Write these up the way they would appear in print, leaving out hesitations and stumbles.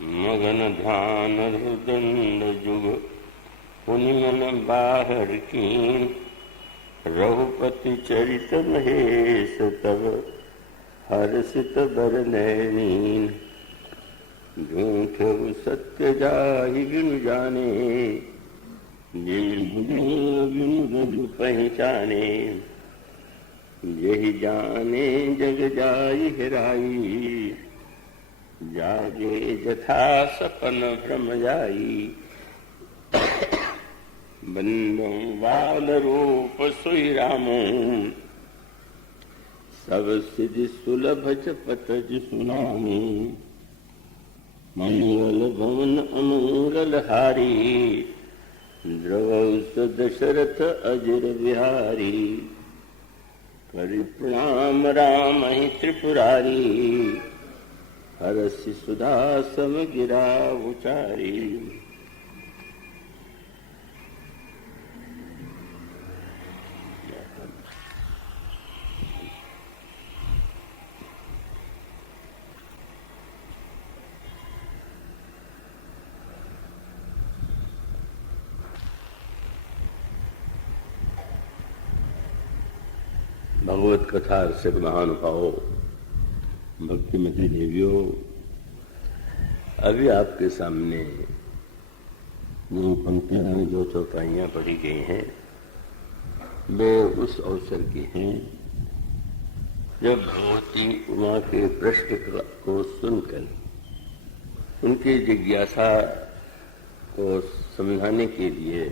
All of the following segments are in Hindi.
मगन ध्यान हृदंड जुग पुनि मन बाहर कीन। रघुपति चरित महेश तब हर्षित बर नैनीन। झूठ सत्य जाहि बिनु जाने, बिनु रघु पहचाने। यही जाने जग जाई हेराई, जागे जथा सपन भ्रम जाई। बंदो बाल रूप सोई रामो, सब सिद्धि सुलभ जपत सुनामी। मंगल भवन अमंगल हारी, द्रवौ दशरथ अजर बिहारी। करि प्रणाम राम ही त्रिपुरारी, हरसि सुधा सम गिरा उचारी। भगवत कथा से महानुभावों, भक्तिमती देवियों, अभी आपके सामने जो पंक्तियां जो चौपाइयां पढ़ी गई हैं, वे उस अवसर की हैं जब भगवती उमा के प्रश्न को सुनकर उनकी जिज्ञासा को समझाने के लिए,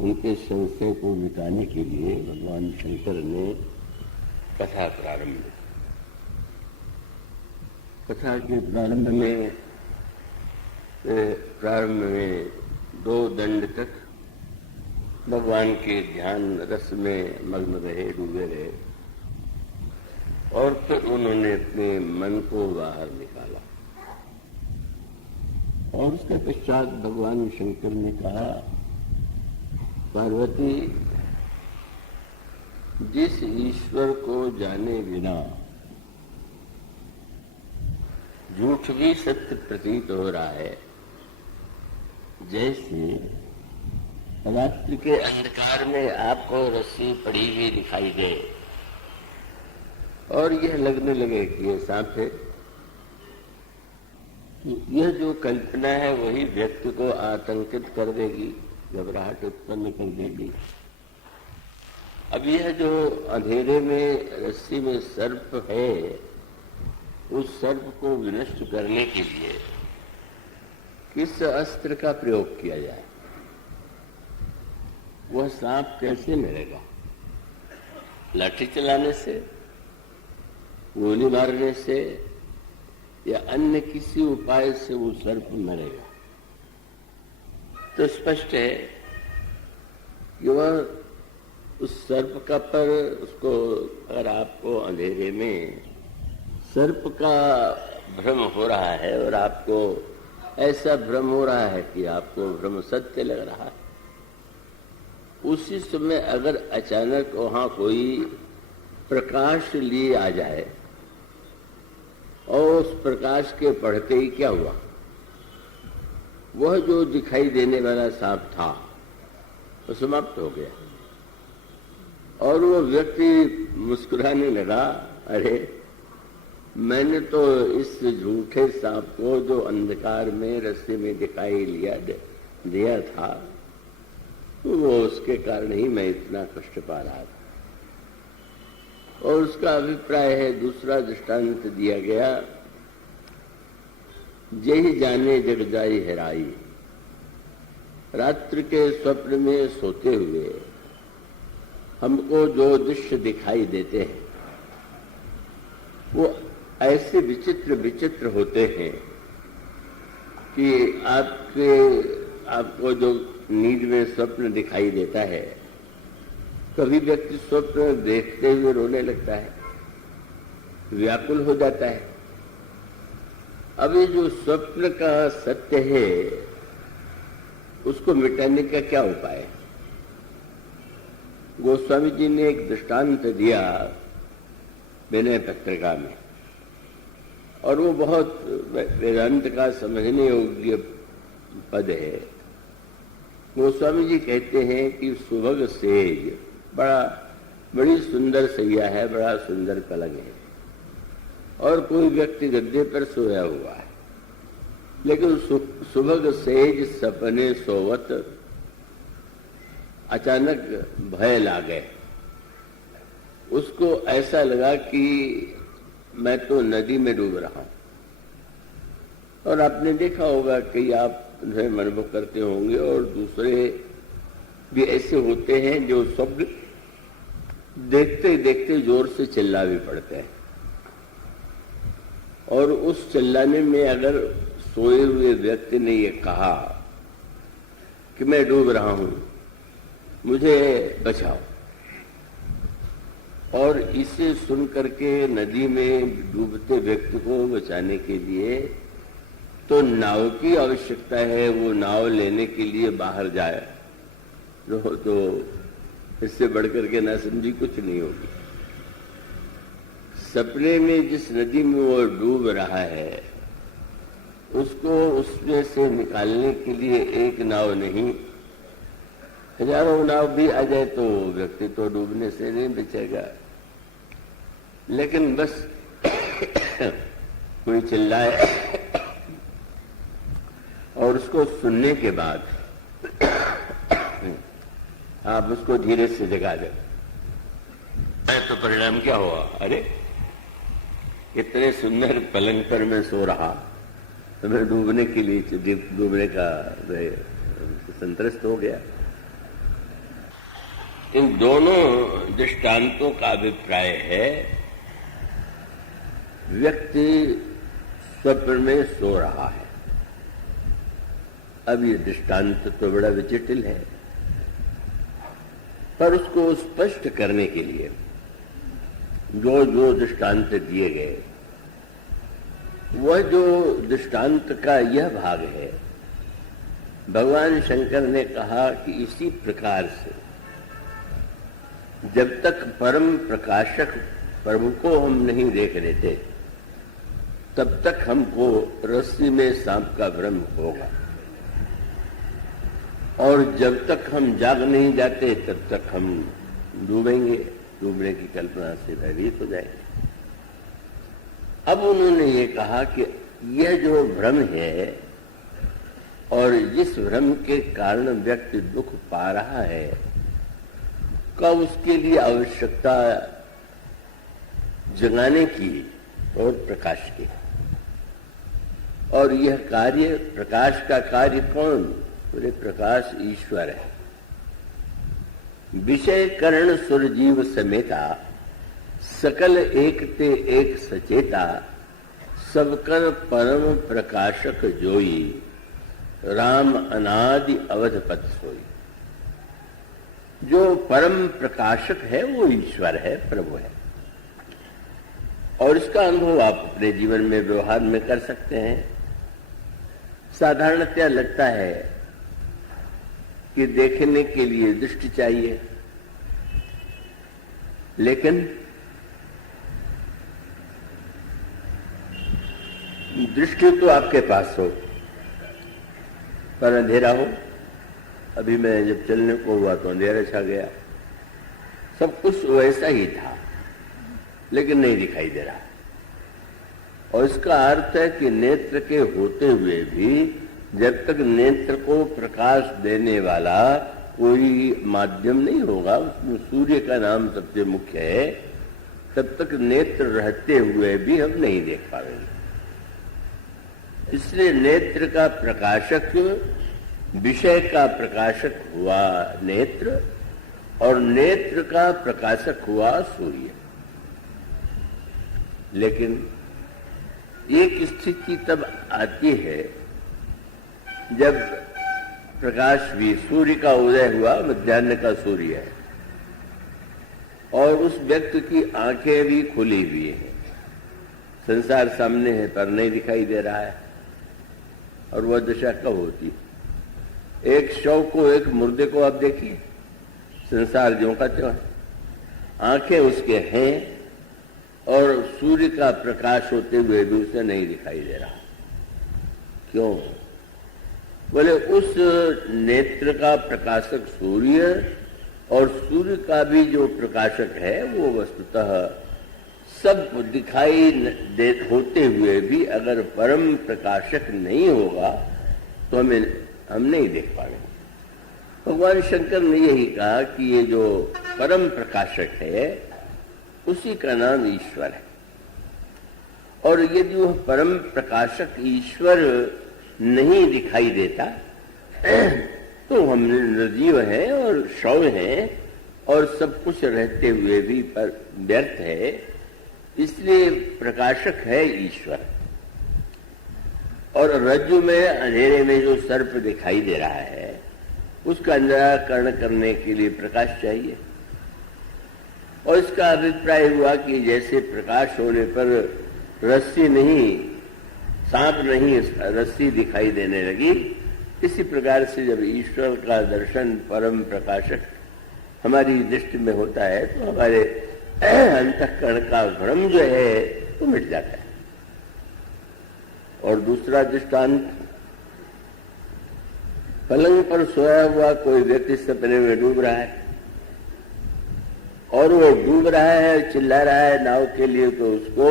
उनके संशय को मिटाने के लिए भगवान शंकर ने कथा प्रारंभ की। कथा के प्रारंभ में 2 दंड तक भगवान के ध्यान रस में मग्न रहे, डूबे रहे, और फिर उन्होंने अपने मन को बाहर निकाला। और उसके पश्चात भगवान शंकर ने कहा, पार्वती, जिस ईश्वर को जाने बिना झूठ भी सत्य प्रतीत हो रहा है, जैसे रात्रि के अंधकार में आपको रस्सी पड़ी हुई दिखाई दे और यह लगने लगे कि यह सांप है, यह जो कल्पना है वही व्यक्ति को आतंकित कर देगी, घबराहट उत्पन्न कर देगी। अब यह जो अंधेरे में रस्सी में सर्प है, उस सर्प को विनष्ट करने के लिए किस अस्त्र का प्रयोग किया जाए? वह सांप कैसे मरेगा? लाठी चलाने से, गोली मारने से, या अन्य किसी उपाय से वो सर्प मरेगा? तो स्पष्ट है कि वह उस सर्प का पर उसको, अगर आपको अंधेरे में सर्प का भ्रम हो रहा है और आपको ऐसा भ्रम हो रहा है कि आपको भ्रम सत्य लग रहा है, उसी समय अगर अचानक वहां कोई प्रकाश लिए आ जाए और उस प्रकाश के पढ़ते ही क्या हुआ, वह जो दिखाई देने वाला सांप था वो समाप्त हो गया। और वो व्यक्ति मुस्कुराने लगा, अरे मैंने तो इस झूठे सांप को जो अंधकार में रस्ते में दिखाई दिया था, तो वो उसके कारण ही मैं इतना कष्ट पा रहा था। और उसका अभिप्राय है, दूसरा दृष्टांत दिया गया, यही जाने जग जाई हेराई। रात्रि के स्वप्न में सोते हुए हमको जो दृश्य दिखाई देते हैं वो ऐसे विचित्र विचित्र होते हैं कि आपको जो नींद में स्वप्न दिखाई देता है, कभी व्यक्ति स्वप्न देखते हुए रोने लगता है, व्याकुल हो जाता है। अब ये जो स्वप्न का सत्य है, उसको मिटाने का क्या उपाय है? गोस्वामी जी ने एक दृष्टांत दिया विनय पत्रिका में, और वो बहुत वेदांत का समझने योग्य पद है। गोस्वामी जी कहते हैं कि सुभग सेज बड़ी सुंदर सैया है, बड़ा सुंदर पलंग है, और कोई व्यक्ति गद्दे पर सोया हुआ है, लेकिन सुभग सेज सपने सोवत अचानक भय लागे। उसको ऐसा लगा कि मैं तो नदी में डूब रहा हूं। और आपने देखा होगा कि आप अनुभव करते होंगे, और दूसरे भी ऐसे होते हैं जो शब्द देखते देखते जोर से चिल्ला भी पड़ते हैं, और उस चिल्लाने में अगर सोए हुए व्यक्ति ने ये कहा कि मैं डूब रहा हूं, मुझे बचाओ, और इसे सुन करके नदी में डूबते व्यक्ति को बचाने के लिए तो नाव की आवश्यकता है, वो नाव लेने के लिए बाहर जाए, तो इससे बढ़कर के ना समझी कुछ नहीं होगी। सपने में जिस नदी में वो डूब रहा है, उसको उसमें से निकालने के लिए एक नाव नहीं, हजारों नाव भी आ जाए तो व्यक्ति तो डूबने से नहीं बचेगा। लेकिन बस कोई चिल्लाए और उसको सुनने के बाद आप उसको धीरे से जगा दें, तो परिणाम क्या हुआ? अरे इतने सुंदर पलंग पर मैं सो रहा, तो मैं डूबने के लिए डूबने का संतुष्ट हो गया। इन दोनों दृष्टांतों का अभिप्राय है, व्यक्ति स्वप्न में सो रहा है। अब ये दृष्टांत तो बड़ा विचित्र है, पर उसको स्पष्ट करने के लिए जो जो दृष्टांत दिए गए, वह जो दृष्टांत का यह भाग है, भगवान शंकर ने कहा कि इसी प्रकार से जब तक परम प्रकाशक प्रभु को हम नहीं देख लेते, तब तक हमको रस्सी में सांप का भ्रम होगा, और जब तक हम जाग नहीं जाते तब तक हम डूबेंगे, डूबने की कल्पना से भयभीत हो जाएंगे। अब उन्होंने ये कहा कि यह जो भ्रम है, और जिस भ्रम के कारण व्यक्ति दुख पा रहा है, का उसके लिए आवश्यकता जगाने की और प्रकाश की। और यह कार्य, प्रकाश का कार्य कौन? बोले प्रकाश ईश्वर है। विषय कर्ण सुरजीव समेता, सकल एक ते एक सचेता, सबकर परम प्रकाशक जोई, राम अनादि अवधपत सोई। जो परम प्रकाशक है वो ईश्वर है, प्रभु है, और इसका अनुभव आप अपने जीवन में व्यवहार में कर सकते हैं। साधारणतया लगता है कि देखने के लिए दृष्टि चाहिए, लेकिन दृष्टि तो आपके पास हो, पर अंधेरा हो। अभी मैं जब चलने को हुआ तो अंधेरा छा गया, सब कुछ वैसा ही था, लेकिन नहीं दिखाई दे रहा। और इसका अर्थ है कि नेत्र के होते हुए भी जब तक नेत्र को प्रकाश देने वाला कोई माध्यम नहीं होगा, उसमें सूर्य का नाम सबसे मुख्य है, तब तक नेत्र रहते हुए भी हम नहीं देख पाएंगे। इसलिए नेत्र का प्रकाशक, विषय का प्रकाशक हुआ नेत्र, और नेत्र का प्रकाशक हुआ सूर्य। लेकिन एक स्थिति तब आती है जब प्रकाश भी, सूर्य का उदय हुआ, मध्याह्न का सूर्य है, और उस व्यक्ति की आंखें भी खुली हुई हैं, संसार सामने है पर नहीं दिखाई दे रहा है। और वह दशा कब होती? एक शव को, एक मुर्दे को आप देखिए, संसार ज्यों का त्यों है, आंखें उसके हैं और सूर्य का प्रकाश होते हुए भी उसे नहीं दिखाई दे रहा। क्यों? बोले उस नेत्र का प्रकाशक सूर्य और सूर्य का भी जो प्रकाशक है वो वस्तुतः सब दिखाई होते हुए भी अगर परम प्रकाशक नहीं होगा तो हम नहीं देख पाएंगे। भगवान शंकर ने यही कहा कि ये जो परम प्रकाशक है उसी का नाम ईश्वर है, और यदि वह परम प्रकाशक ईश्वर नहीं दिखाई देता तो हम निर्जीव हैं और शव हैं और सब कुछ रहते हुए भी पर व्यर्थ है। इसलिए प्रकाशक है ईश्वर। और रज्जु में अंधेरे में जो सर्प दिखाई दे रहा है उसका निराकरण करने के लिए प्रकाश चाहिए। और इसका अभिप्राय हुआ कि जैसे प्रकाश होने पर रस्सी नहीं, सांप नहीं, रस्सी दिखाई देने लगी, इसी प्रकार से जब ईश्वर का दर्शन परम प्रकाशक हमारी दृष्टि में होता है तो हमारे अंतःकरण का भ्रम जो है वो मिट जाता है। और दूसरा दृष्टांत, पलंग पर सोया हुआ कोई व्यक्ति सपने में डूब रहा है और वो डूब रहा है, चिल्ला रहा है नाव के लिए, तो उसको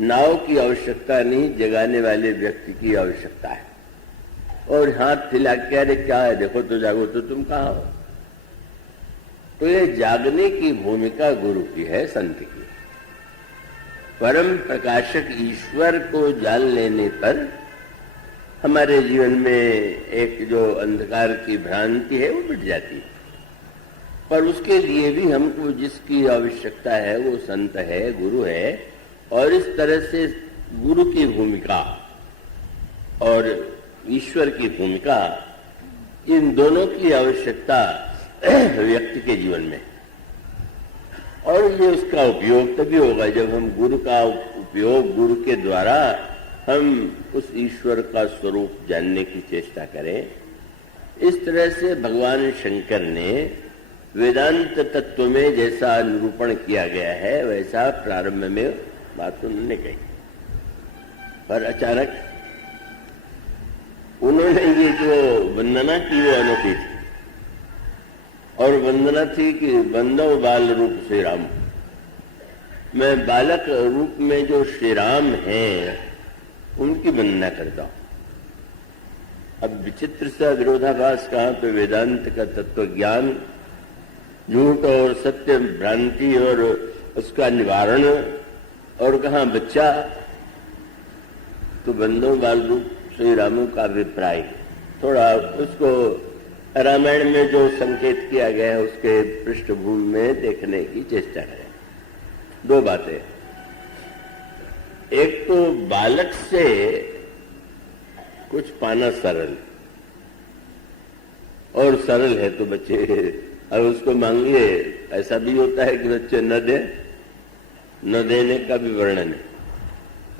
नाव की आवश्यकता नहीं, जगाने वाले व्यक्ति की आवश्यकता है। और हाथ हिला के अरे क्या है, देखो तो जागो, तो तुम कहाँ हो। तो ये जागने की भूमिका गुरु की है, संत की। परम प्रकाशक ईश्वर को जान लेने पर हमारे जीवन में एक जो अंधकार की भ्रांति है वो मिट जाती है। पर उसके लिए भी हमको जिसकी आवश्यकता है वो संत है, गुरु है। और इस तरह से गुरु की भूमिका और ईश्वर की भूमिका, इन दोनों की आवश्यकता व्यक्ति के जीवन में। और ये उसका उपयोग तभी होगा जब हम गुरु का उपयोग, गुरु के द्वारा हम उस ईश्वर का स्वरूप जानने की चेष्टा करें। इस तरह से भगवान शंकर ने वेदांत तत्व में जैसा निरूपण किया गया है वैसा प्रारंभ में बात उन्होंने कही। पर अचानक उन्होंने ये जो वंदना की वो अनोखी थी, और वंदना थी कि बंदो बाल रूप श्री राम। मैं बालक रूप में जो श्री राम हैं उनकी वंदना करता हूं। अब विचित्र सा विरोधाभास कहां पे वेदांत का तत्व ज्ञान, झूठ और सत्य भ्रांति और उसका निवारण, और कहां बच्चा। तो बंदो बाल रूप श्री रामों का अभिप्राय थोड़ा उसको रामायण में जो संकेत किया गया है उसके पृष्ठभूमि में देखने की चेष्टा करें। दो बातें, एक तो बालक से कुछ पाना सरल, और सरल है तो बच्चे अब उसको मांगिए। ऐसा भी होता है कि बच्चे न देने का भी वर्णन है,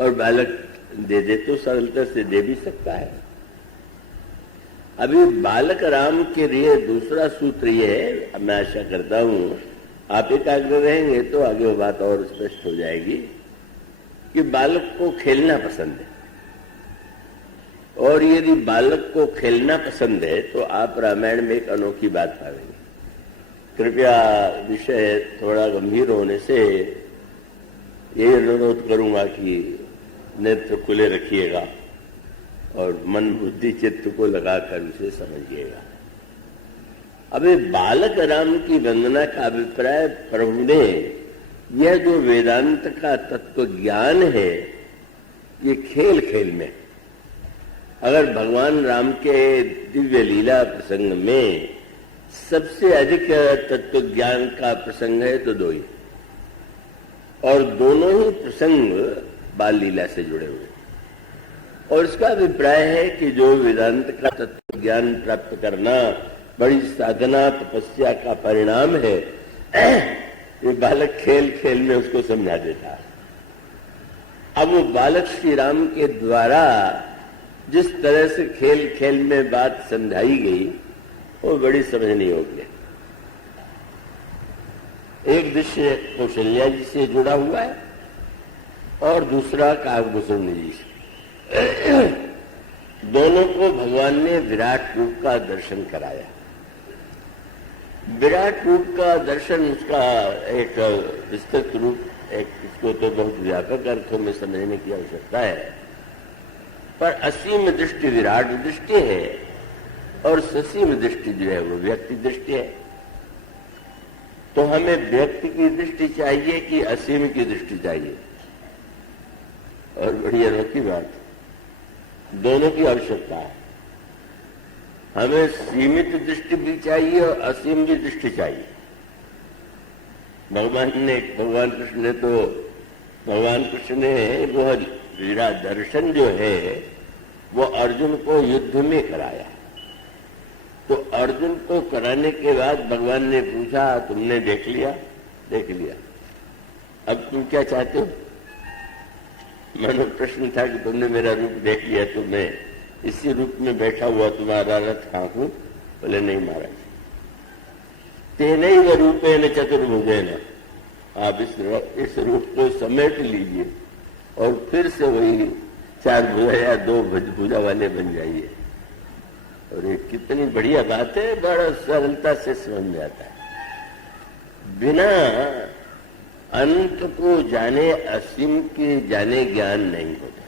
और बालक दे दे तो सरलता से दे भी सकता है। अभी बालक राम के लिए दूसरा सूत्र ये है, मैं आशा करता हूं आप एकाग्र रहेंगे तो आगे वो बात और स्पष्ट हो जाएगी, कि बालक को खेलना पसंद है। और यदि बालक को खेलना पसंद है तो आप रामायण में एक अनोखी बात पाएंगे। कृपया विषय थोड़ा गंभीर होने से यही अनुरोध करूंगा कि नेत्र खुले रखिएगा और मन बुद्धि चित्त को लगाकर उसे समझिएगा। अबे बालक राम की वंदना का अभिप्राय प्रभु ने यह जो वेदांत का तत्व ज्ञान है ये खेल खेल में, अगर भगवान राम के दिव्य लीला प्रसंग में सबसे अधिक तत्व ज्ञान का प्रसंग है तो दो ही, और दोनों ही प्रसंग बाल लीला से जुड़े हुए। और इसका अभिप्राय है कि जो वेदांत का तत्व ज्ञान प्राप्त करना बड़ी साधना तपस्या का परिणाम है, ये बालक खेल खेल में उसको समझा देता है। अब वो बालक श्री राम के द्वारा जिस तरह से खेल खेल में बात समझाई गई वो बड़ी समझनी होगी। एक दृश्य कौशल्या जी से जुड़ा हुआ है और दूसरा काकभूषण जी। दोनों को भगवान ने विराट रूप का दर्शन कराया। विराट रूप का दर्शन, उसका एक विस्तृत रूप, एक इसको तो बहुत व्यापक अर्थों में समझने की आवश्यकता है, पर असीम दृष्टि विराट दृष्टि है और ससीम दृष्टि जो है वो व्यक्ति दृष्टि है। तो हमें व्यक्ति की दृष्टि चाहिए कि असीम की दृष्टि चाहिए? और बड़ी अनोखी बात, दोनों की आवश्यकता है। हमें सीमित दृष्टि भी चाहिए और असीम भी दृष्टि चाहिए। भगवान कृष्ण ने वह लीला दर्शन जो है वो अर्जुन को युद्ध में कराया। तो अर्जुन को कराने के बाद भगवान ने पूछा, तुमने देख लिया? देख लिया, अब तुम क्या चाहते हो? मानो प्रश्न था कि तुमने मेरा रूप देख लिया, तो मैं इसी रूप में बैठा हुआ तुम्हारा रथ हाँकूं? बोले नहीं महाराज, तेनैव रूपेण चतुर्भुजेन, आप इस रूप को समेट लीजिए और फिर से वही 4 भुजा या 2 भुजा वाले बन जाइए। और ये कितनी बढ़िया बात है, बड़ा सरलता से समझ में आता है। बिना अनंत को जाने असीम के जाने ज्ञान नहीं होता।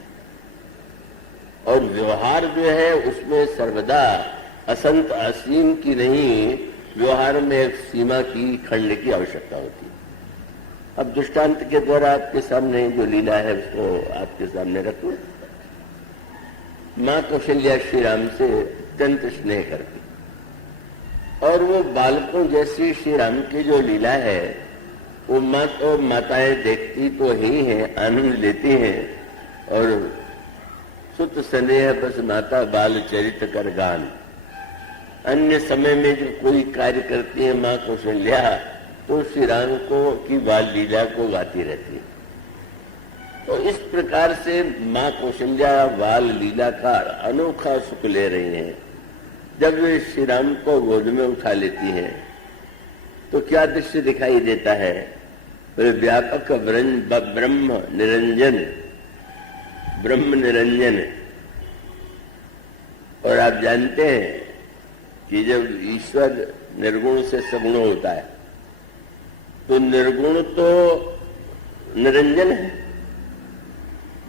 और व्यवहार जो है उसमें सर्वदा असंत असीम की नहीं, व्यवहार में एक सीमा की, खंड की आवश्यकता होती है। अब दृष्टांत के द्वारा आपके सामने जो लीला है उसको आपके सामने रखूं। मां कौशल्या श्री राम से अत्यंत स्नेह करती, और वो बालकों जैसी श्री राम की जो लीला है वो माँ तो माताएं देखती तो ही हैं, आनंद लेती हैं, और सुत स्नेह बस माता बाल चरित कर गान। अन्य समय में जो कोई कार्य करती है माँ कौशल्या, तो श्री राम को की बाल लीला को गाती रहती है। तो इस प्रकार से माँ कौशल्या बाल लीला का अनोखा सुख ले रही हैं। जब वे श्री राम को गोद में उठा लेती हैं तो क्या दृश्य दिखाई देता है? व्यापक ब्रह्म निरंजन, ब्रह्म निरंजन। और आप जानते हैं कि जब ईश्वर निर्गुण से सगुण होता है तो निर्गुण तो निरंजन है,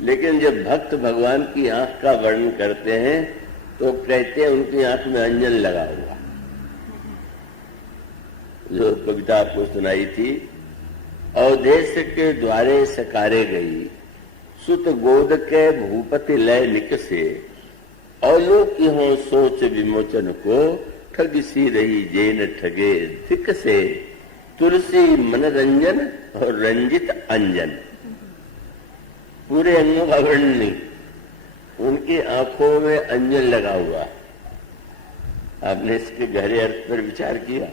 लेकिन जब भक्त भगवान की आंख का वर्णन करते हैं तो कहते हैं उनकी आंख में अंजन लगा हुआ। जो कविता आपको सुनाई थी, अवधेश के द्वारे सकारे गई, सुत गोद के भूपति लय निकसे, अवलोक हो सोच विमोचन को, ठग सी रही जेन ठगे धिक से, तुलसी मनरंजन और रंजित अंजन। पूरे अंगों का वर्णन नहीं, उनकी आंखों में अंजन लगा हुआ। आपने इसके गहरे अर्थ पर विचार किया?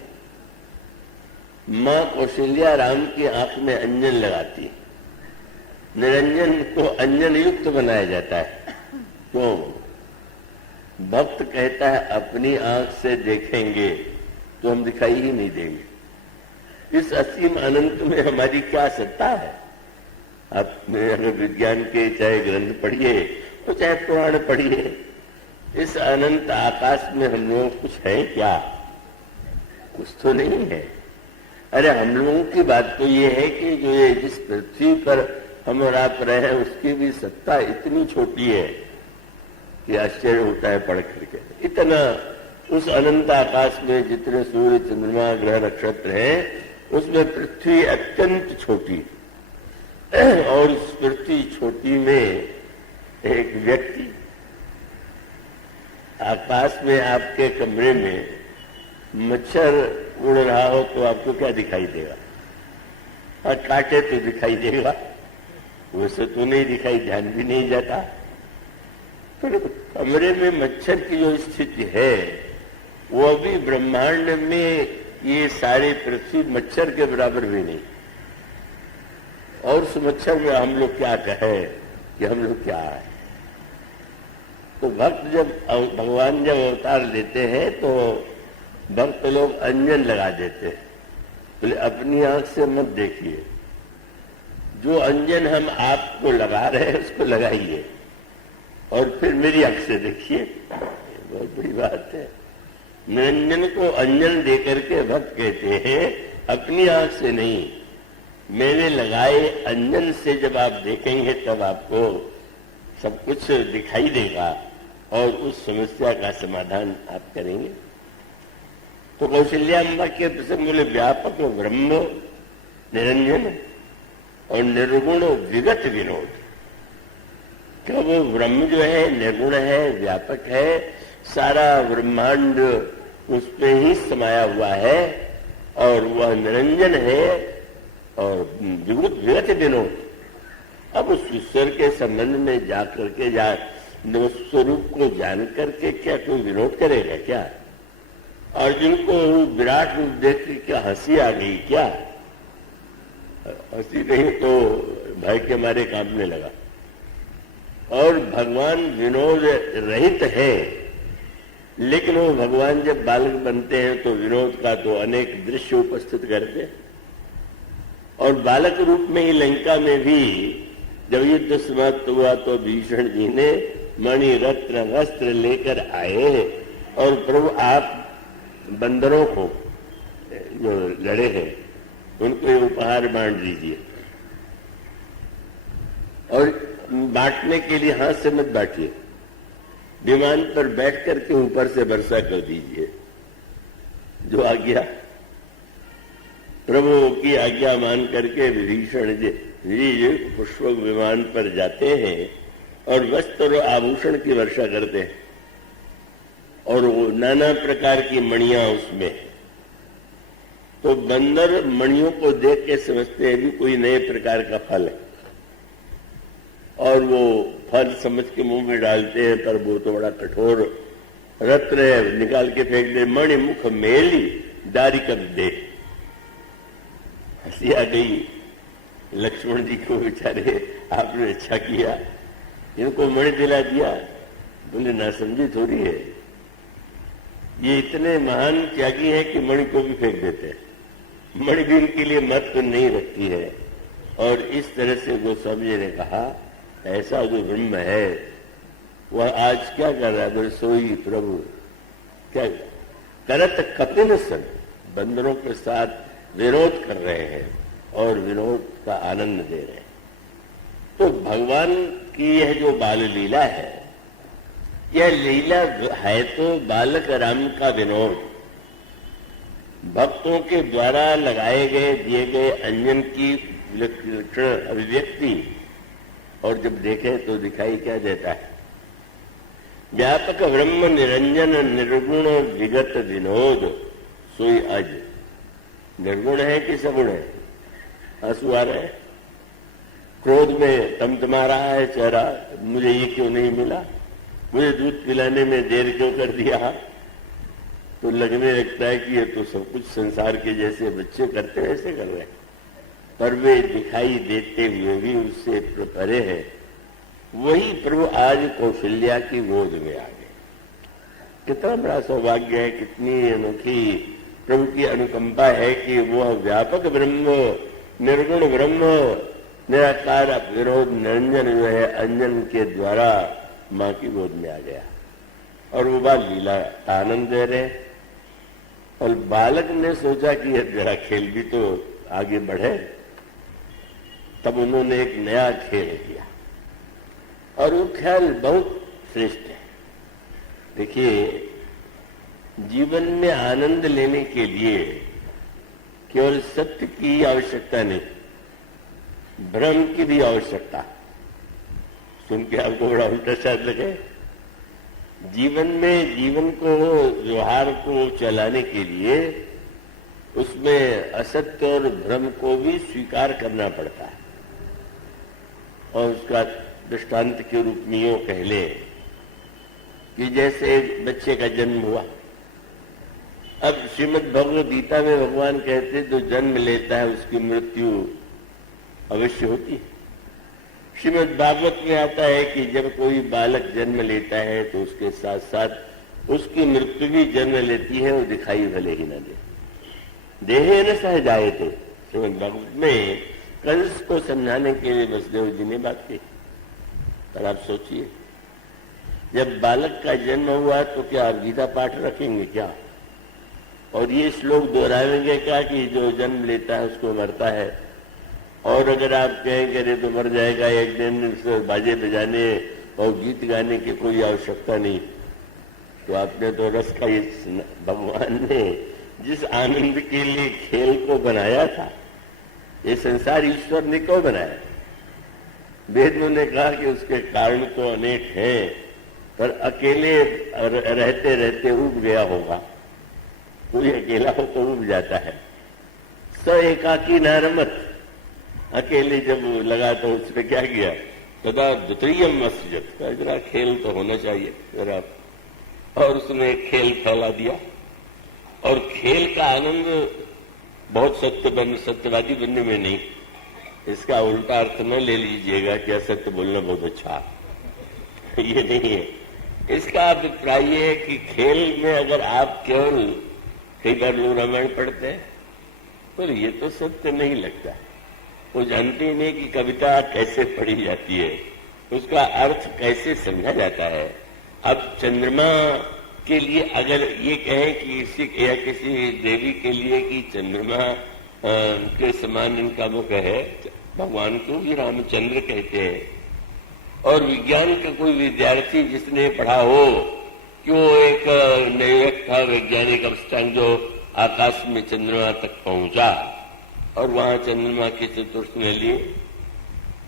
मां कौशल्या राम की आंख में अंजन लगाती है। निरंजन को अंजन युक्त बनाया जाता है। क्यों? भक्त कहता है अपनी आंख से देखेंगे तो हम दिखाई ही नहीं देंगे। इस असीम अनंत में हमारी क्या सत्ता है? आप अगर विज्ञान के चाहे ग्रंथ पढ़िए और चाहे पुराण पढ़िए, इस अनंत आकाश में हम लोग कुछ है क्या? कुछ तो नहीं है। अरे हम लोगों की बात तो ये है कि जो ये जिस पृथ्वी पर हम और आप रहे हैं उसकी भी सत्ता इतनी छोटी है कि आश्चर्य होता है पढ़ करके। इतना उस अनंत आकाश में जितने सूर्य चंद्रमा ग्रह नक्षत्र हैं उसमें पृथ्वी अत्यंत छोटी, और इस पृथ्वी छोटी में एक व्यक्ति। आकाश में आपके कमरे में मच्छर उड़ रहा हो तो आपको क्या दिखाई देगा? हाँ, काटे तो दिखाई देगा, वैसे तो नहीं दिखाई, ध्यान भी नहीं जाता। पर कमरे में मच्छर की जो स्थिति है वो अभी ब्रह्मांड में ये सारी पृथ्वी मच्छर के बराबर भी नहीं। और उस मच्छर में हम लोग क्या कहें कि हम लोग क्या है? तो भक्त जब भगवान जब अवतार लेते हैं तो भक्त लोग अंजन लगा देते हैं। बोले अपनी आंख से मत देखिए, जो अंजन हम आपको लगा रहे हैं उसको लगाइए और फिर मेरी आंख से देखिए। बहुत बड़ी बात है। निरंजन को अंजन देकर के भक्त कहते हैं, अपनी आंख से नहीं, मैंने लगाए अंजन से जब आप देखेंगे तब आपको सब कुछ दिखाई देगा और उस समस्या का समाधान आप करेंगे। तो कौशल्याम्बा के प्रसंग बोले व्यापक ब्रह्म निरंजन और निर्गुण विगत विनोद। क्या वो ब्रह्म जो है निर्गुण है, व्यापक है, सारा ब्रह्मांड उस पे ही समाया हुआ है और वह निरंजन है और विगत विनोद। अब उस ईश्वर के संबंध में जा करके स्वरूप को जान करके क्या कोई विनोद करेगा क्या? अर्जुन को विराट रूप देख के क्या हंसी आ गई क्या? हंसी नहीं तो भय के मारे कांपने लगा। और भगवान विनोद रहित है, लेकिन वो भगवान जब बालक बनते हैं तो विनोद का तो अनेक दृश्य उपस्थित करते हैं। और बालक रूप में ही लंका में भी जब युद्ध समाप्त हुआ तो भीषण जी ने मणि रत्न वस्त्र लेकर आए और प्रभु आप बंदरों को जो लड़े हैं उनको ये उपहार बांट दीजिए और बांटने के लिए हाथ से मत बांटिए, विमान पर बैठ करके ऊपर से वर्षा कर दीजिए। जो आज्ञा प्रभु की आज्ञा मान करके विभीषण जी पुष्पक विमान पर जाते हैं और वस्त्र और आभूषण की वर्षा करते हैं और वो नाना प्रकार की मणियां उसमें। तो बंदर मणियों को देख के समझते हैं भी कोई नए प्रकार का फल है और वो फल समझ के मुंह में डालते हैं, पर वो तो बड़ा कठोर रत्न है, निकाल के फेंक दे। मणि मुख मेली दारी कर दे। हंसी आ गई लक्ष्मण जी को, बेचारे आपने अच्छा किया, इनको मणि दिला दिया। बोले ना समझी थोड़ी है, ये इतने महान त्यागी हैं कि मणि को भी फेंक देते हैं। मणि भी उनके लिए महत्व नहीं रखती है। और इस तरह से गोस्वामी जी ने कहा ऐसा जो ब्रह्म है वह आज क्या कर रहा है? बोले सोई प्रभु क्या करत कपिल सन, बंदरों के साथ विरोध कर रहे हैं और विनोद का आनंद दे रहे हैं। तो भगवान की यह जो बाल लीला है, यह लीला है तो बालक राम का विनोद, भक्तों के द्वारा लगाए गए दिए गए अंजन की विलक्षण अभिव्यक्ति। और जब देखे तो दिखाई क्या देता है? व्यापक ब्रह्म निरंजन निर्गुण विगत विनोद सोई अज। निर्गुण है कि सगुण है? आंसू आ रहे हैं, क्रोध में तमतमा रहा है चेहरा, मुझे ये क्यों नहीं मिला, मुझे दूध पिलाने में देर क्यों कर दिया। तो लगने लगता है कि ये तो सब कुछ संसार के जैसे बच्चे करते हैं ऐसे कर रहे हैं, पर वे दिखाई देते हुए भी उससे परे है। वही प्रभु आज कौशल्या की गोद में आ गए। कितना बड़ा सौभाग्य है, कितनी अनोखी प्रभु की अनुकंपा है कि वह व्यापक ब्रह्म, निर्गुण ब्रह्म, निराकार विरोध निरंजन जो है अंजन के द्वारा मां की गोद में आ गया और वो बाल लीला का आनंद दे रहे। और बालक ने सोचा कि जरा खेल भी तो आगे बढ़े, तब उन्होंने एक नया खेल किया और वो ख्याल बहुत श्रेष्ठ है। देखिए, जीवन में आनंद लेने के लिए केवल सत्य की आवश्यकता नहीं, भ्रम की भी आवश्यकता। सुन के आपको बड़ा उल्टा शायद लगे। जीवन में जीवन को व्यवहार को चलाने के लिए उसमें असत्य और भ्रम को भी स्वीकार करना पड़ता है। और उसका दृष्टांत के रूप में यूं कह ले कि जैसे बच्चे का जन्म हुआ। अब श्रीमद् भगवद गीता में भगवान कहते जो जन्म लेता है उसकी मृत्यु अवश्य होती है। श्रीमद् भागवत में आता है कि जब कोई बालक जन्म लेता है तो उसके साथ साथ उसकी मृत्यु भी जन्म लेती है, वो दिखाई भले ही न दे। देहे न सह जाए थे। श्रीमद् भागवत में कंस को समझाने के लिए वसुदेव जी ने बात की। पर आप सोचिए, जब बालक का जन्म हुआ तो क्या आप गीता पाठ रखेंगे क्या? और ये श्लोक दोहराएंगे क्या कि जो जन्म लेता है उसको मरता है? और अगर आप कहेंगे अरे तो मर जाएगा एक दिन, बाजे बजाने और गीत गाने की कोई आवश्यकता नहीं, तो आपने तो रस का ये भगवान ने जिस आनंद के लिए खेल को बनाया था, ये संसार ईश्वर ने क्यों बनाया? वेदों ने कहा कि उसके कारण तो अनेक हैं, पर अकेले रहते रहते उब गया होगा। कोई अकेला हो तो उब जाता है। स एकाकी न रमत, अकेले जब लगा तो उसने क्या किया? तदा द्वितीयम असृजत, जरा खेल तो होना चाहिए जरा, और उसने एक खेल फैला दिया। और खेल का आनंद बहुत सत्यवादी बनने में नहीं, इसका उल्टा अर्थ न ले लीजिएगा कि असत्य बोलना बहुत अच्छा, ये नहीं है। इसका अभिप्राय ये है कि खेल में अगर आप केवल, कई बार लोग रामायण पढ़ते हैं पर ये तो सत्य नहीं लगता, वो जानते ही नहीं कि कविता कैसे पढ़ी जाती है, उसका अर्थ कैसे समझा जाता है। अब चंद्रमा के लिए अगर ये कहें कि किसी देवी के लिए कि चंद्रमा के समान इनका मुख है, भगवान को भी रामचंद्र कहते हैं, और विज्ञान का कोई विद्यार्थी जिसने पढ़ा हो कि वो एक न्यूयॉर्क था वैज्ञानिक अब्स्टैंग जो आकाश में चंद्रमा तक पहुंचा और वहां चंद्रमा की चतुर्थ ने लिए,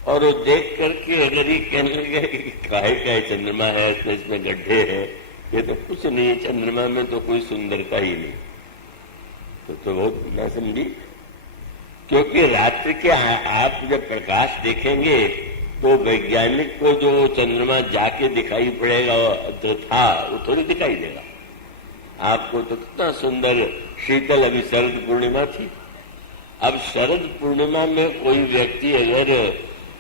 और वो देख करके अगर ये कहने लगे कि काहे का चंद्रमा है, तो इसमें गड्ढे हैं, ये तो कुछ नहीं है, चंद्रमा में तो कोई सुंदरता ही नहीं, तो बहुत ना समझी। क्योंकि रात्रि के आप जब प्रकाश देखेंगे तो वैज्ञानिक को जो चंद्रमा जाके दिखाई पड़ेगा जो था वो थोड़ी दिखाई देगा आपको। तो कितना सुंदर शीतल, अभी शरद पूर्णिमा थी। अब शरद पूर्णिमा में कोई व्यक्ति अगर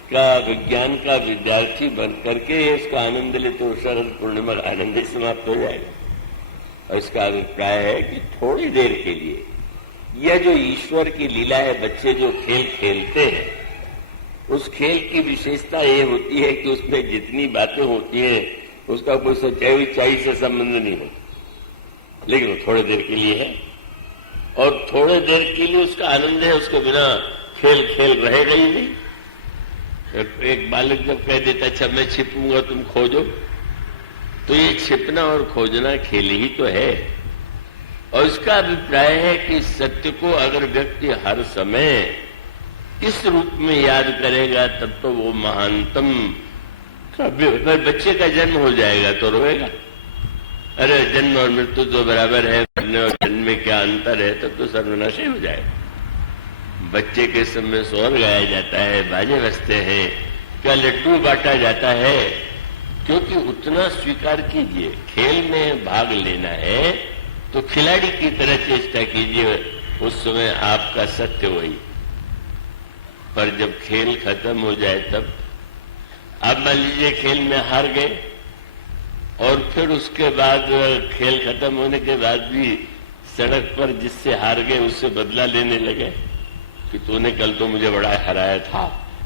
का विज्ञान का विद्यार्थी बन करके इसका आनंद ले तो शरद पूर्णिमा का आनंद ही समाप्त हो जाएगा। और इसका अभिप्राय है कि थोड़ी देर के लिए यह जो ईश्वर की लीला है, बच्चे जो खेल खेलते हैं, उस खेल की विशेषता ये होती है कि उसमें जितनी बातें होती हैं उसका कोई सच्चाई से संबंध नहीं होता, लेकिन वो थोड़ी देर के लिए है और थोड़ी देर के लिए उसका आनंद है, उसके बिना खेल खेल रहेगा ही नहीं। एक बालक जब कह देता अच्छा मैं छिपूंगा तुम खोजो, तो ये छिपना और खोजना खेल ही तो है। और इसका अभिप्राय है कि सत्य को अगर व्यक्ति हर समय इस रूप में याद करेगा तब तो वो महानतम। बच्चे का जन्म हो जाएगा तो रोएगा, अरे जन्म और मृत्यु तो बराबर है, मरने और जन्म में क्या अंतर है, तब तो सर्वनाश हो जाएगा। बच्चे के समय सोहर गाया जाता है, बाजे बजते हैं, क्या लड्डू बांटा जाता है, क्योंकि उतना स्वीकार कीजिए खेल में भाग लेना है तो खिलाड़ी की तरह चेष्टा कीजिए, उस समय आपका सत्य वही। पर जब खेल खत्म हो जाए तब आप मान लीजिए खेल में हार गए और फिर उसके बाद खेल खत्म होने के बाद भी सड़क पर जिससे हार गए उससे बदला लेने लगे कि तूने कल तो मुझे बड़ा हराया था,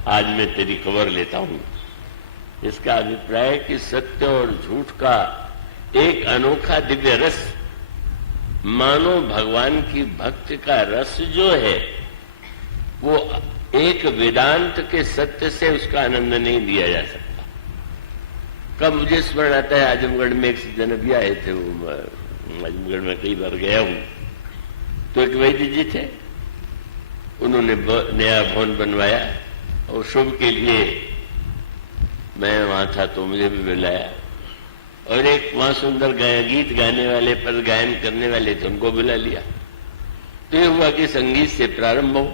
आज मैं तेरी खबर लेता हूं। इसका अभिप्राय है कि सत्य और झूठ का एक अनोखा दिव्य रस, मानो भगवान की भक्ति का रस जो है वो एक वेदांत के सत्य से उसका आनंद नहीं दिया जा सकता। कब मुझे स्मरण आता है, आजमगढ़ में एक सज्जन भी आए थे, वो आजमगढ़ में कई बार गया हूं, तो एक वैद्य जी थे, उन्होंने नया भवन बनवाया और शुभ के लिए मैं वहां था तो मुझे भी बुलाया, और एक वहां सुंदर गीत गाने वाले पर गायन करने वाले थे, उनको बुला लिया। तो ये हुआ कि संगीत से प्रारंभ हो,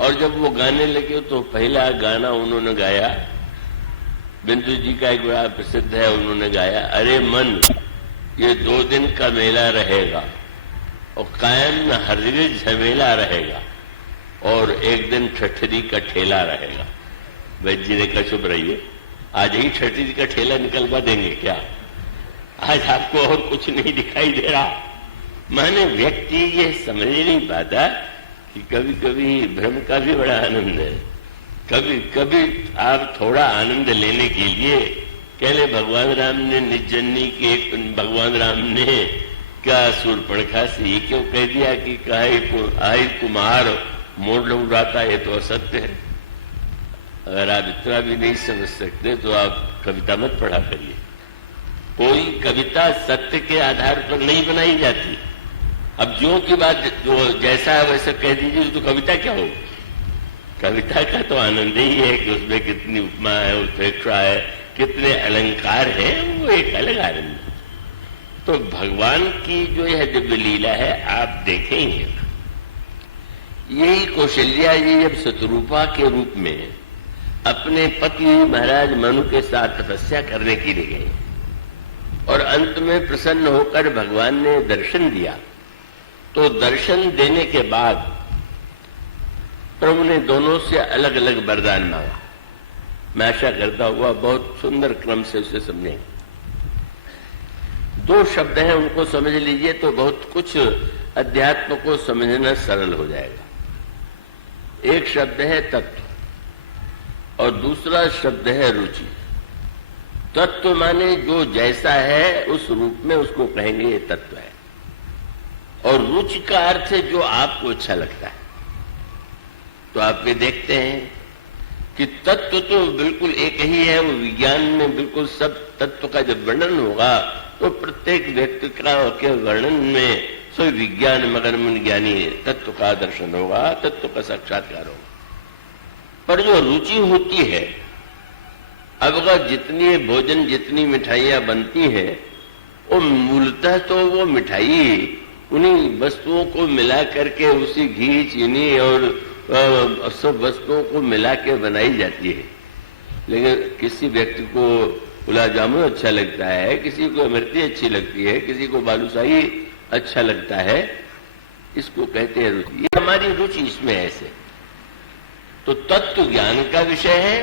और जब वो गाने लगे तो पहला गाना उन्होंने गाया, बिंदु जी का एक बड़ा प्रसिद्ध है, उन्होंने गाया, अरे मन ये 2 दिन का मेला रहेगा और कायम हरगिज झमेला रहेगा, और एक दिन ठठरी का ठेला रहेगा। वैद्य जी ने कहा चुप रहिए, आज ही ठठरी का ठेला निकलवा देंगे क्या? आज आपको और कुछ नहीं दिखाई दे रहा। माने व्यक्ति ये समझ नहीं पाता कि कभी कभी भ्रम का भी बड़ा आनंद है। कभी कभी आप थोड़ा आनंद लेने के लिए कह ले भगवान राम ने निजन्नी के भगवान राम ने क्या सूर्पणखा से ये क्यों कह दिया कि काहे को आई कुमार मोड़ उड़ाता, है तो असत्य है। अगर आप इतना भी नहीं समझ सकते तो आप कविता मत पढ़ा करिए। कोई कविता सत्य के आधार पर नहीं बनाई जाती। अब जो की बात जो जैसा है वैसा कह दीजिए तो कविता क्या हो। कविता का तो आनंद ही है कि उसमें कितनी उपमा है, उत्प्रेक्षा है, कितने अलंकार है, वो एक अलग आनंद। तो भगवान की जो यह दिव्य लीला है आप देखेंगे। यही कौशल्या जी जब शत्रुपा के रूप में अपने पति महाराज मनु के साथ तपस्या करने के लिए गए और अंत में प्रसन्न होकर भगवान ने दर्शन दिया, तो दर्शन देने के बाद प्रभु ने दोनों से अलग अलग वरदान मांगा। मैं आशा करता हुआ बहुत सुंदर क्रम से उसे समझें। 2 शब्द हैं, उनको समझ लीजिए तो बहुत कुछ अध्यात्म को समझना सरल हो जाएगा। एक शब्द है तत्व और दूसरा शब्द है रुचि। तत्व माने जो जैसा है उस रूप में उसको कहेंगे ये तत्व है, और रुचि का अर्थ है जो आपको अच्छा लगता है। तो आप ये देखते हैं कि तत्व तो बिल्कुल एक ही है। वो विज्ञान में बिल्कुल सब तत्व का जब वर्णन होगा तो प्रत्येक व्यक्ति के वर्णन में सो विज्ञान मगर मन ज्ञानी तत्व का दर्शन होगा, तत्व का साक्षात्कार होगा। पर जो रुचि होती है, अब अगर जितनी भोजन जितनी मिठाइयां बनती है वो मूलतः तो वो मिठाई उन्हीं वस्तुओं को मिला करके उसी घी चीनी और सब वस्तुओं को मिला के बनाई जाती है। लेकिन किसी व्यक्ति को गुलाब जामुन अच्छा लगता है, किसी को इमरती अच्छी लगती है, किसी को बालूशाही अच्छा लगता है, इसको कहते हैं रुचि। ये हमारी रुचि इसमें ऐसे। तो तत्व ज्ञान का विषय है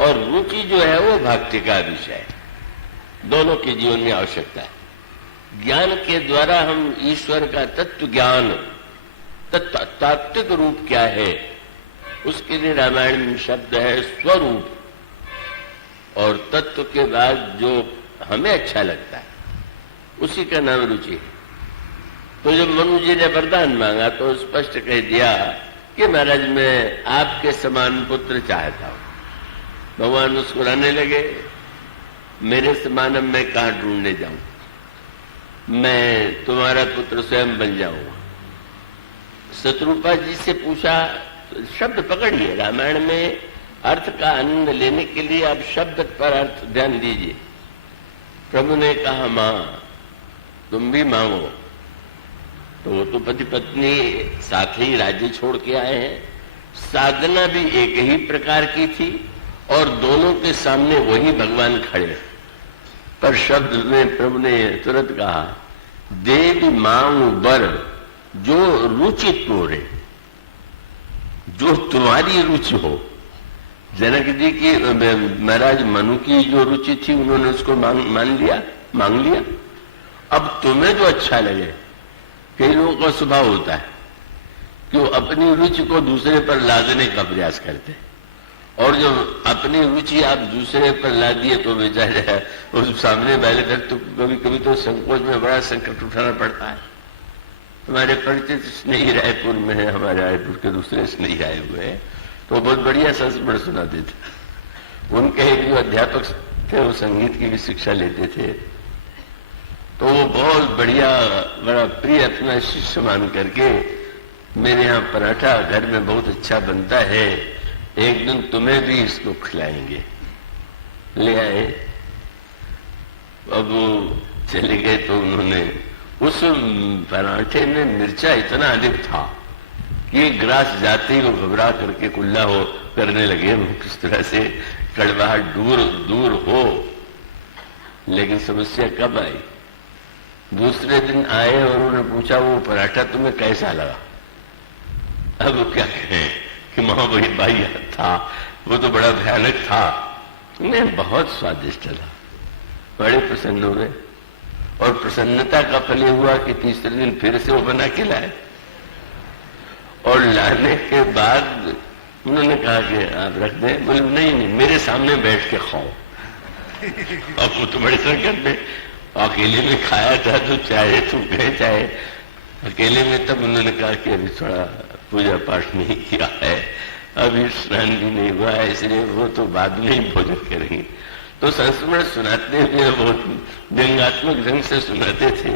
और रुचि जो है वो भक्ति का विषय है। दोनों के जीवन में आवश्यकता है। ज्ञान के द्वारा हम ईश्वर का तत्व ज्ञान, तात्विक रूप क्या है, उसके लिए रामायण में शब्द है स्वरूप, और तत्व के बाद जो हमें अच्छा लगता है उसी का नाम रुचि है। तो जब मनु जी ने वरदान मांगा तो स्पष्ट कह दिया कि महाराज मैं आपके समान पुत्र चाहता हूं। भगवान मुस्कुराने लगे, मेरे समान अब मैं कहां ढूंढने जाऊं, मैं तुम्हारा पुत्र स्वयं बन जाऊंगा। शत्रुपा जी से पूछा, शब्द पकड़िए, रामायण में अर्थ का आनंद लेने के लिए आप शब्द पर अर्थ ध्यान दीजिए। प्रभु ने कहा मां तुम भी मांगो। तो वो तो पति पत्नी साथ ही राज्य छोड़ के आए हैं, साधना भी एक ही प्रकार की थी और दोनों के सामने वही भगवान खड़े। पर शब्द में प्रभु ने तुरंत कहा देवी मांगू बर जो रुचि तोरे, जो तुम्हारी रुचि हो। जनक जी की महाराज मनु की जो रुचि थी उन्होंने उसको मांग लिया। अब तुम्हें जो अच्छा लगे, कई लोगों का स्वभाव होता है कि वो अपनी रुचि को दूसरे पर लादने का प्रयास करते हैं, और जब अपनी रुचि आप दूसरे पर ला दिए तो बेचारे उस सामने वाले तक तो कभी कभी तो संकोच में बड़ा संकट उठाना पड़ता है। हमारे परिचित स्नेही रायपुर में है, हमारे रायपुर के दूसरे स्नेही आए हुए हैं, तो बहुत बढ़िया संस्मरण सुनाते थे। उनके एक जो अध्यापक थे वो संगीत की भी शिक्षा लेते थे, तो वो बहुत बढ़िया बड़ा प्रिय अपना शिष्य मान करके मेरे यहाँ पराठा घर में बहुत अच्छा बनता है, एक दिन तुम्हें भी इसको खिलाएंगे। ले आए। अब वो चले गए तो उन्होंने उस पराठे में मिर्चा इतना अधिक था कि ग्रास जाते ही वो घबरा करके कुल्ला हो करने लगे, किस तरह से कड़वाहट दूर दूर हो। लेकिन समस्या कब आई? दूसरे दिन आए और उन्होंने पूछा वो पराठा तुम्हें कैसा लगा? अब वो क्या कहें कि मां वही भाई था, वो तो बड़ा भयानक था। उन्हें बहुत स्वादिष्ट लगा, बड़े प्रसन्न हुए, और प्रसन्नता का फल हुआ कि तीसरे दिन फिर से वो बना के लाए। और लाने के बाद उन्होंने कहा कि आप रख दें। बोले नहीं, मेरे सामने बैठ के खाओ। अब वो तो बड़े संकट में, अकेले में खाया था तो चाहे तुम गए चाहे अकेले में। तब उन्होंने कहा कि अभी थोड़ा पूजा पाठ नहीं किया है, अभी स्नान भी नहीं हुआ है, इसलिए वो तो बाद में ही भोजन करेंगे। तो संस्मरण सुनाते हुए बहुत व्यंग्यात्मक ढंग से सुनाते थे।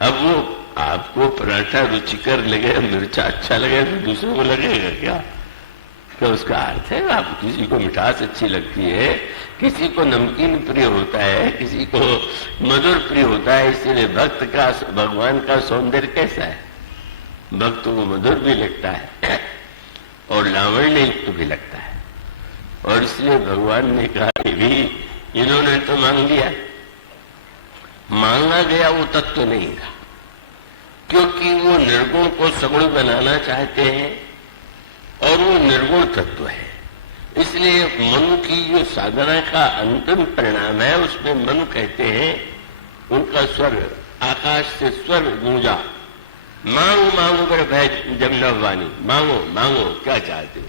अब वो आपको पराठा रुचिकर लगे, मिर्चा अच्छा लगे तो दूसरों को लगेगा क्या? तो उसका अर्थ है आप किसी को मिठास अच्छी लगती है, किसी को नमकीन प्रिय होता है, किसी को मधुर प्रिय होता है। इसलिए भक्त का भगवान का सौंदर्य कैसा है? भक्त को मधुर भी लगता है और लावण्य युक्त भी लगता है। और इसलिए भगवान ने कहा कि भी इन्होंने तो मांग लिया, मांगा गया वो तत्व नहीं था, क्योंकि वो निर्गुण को सगुण बनाना चाहते हैं और वो निर्गुण तत्व है। इसलिए मनु की जो साधना का अंतिम परिणाम है उसमें मनु कहते हैं, उनका स्वर आकाश से स्वर गूंजा, मांगो मांगो कर भय जमनवानी, मांगो मांगो क्या चाहते हो।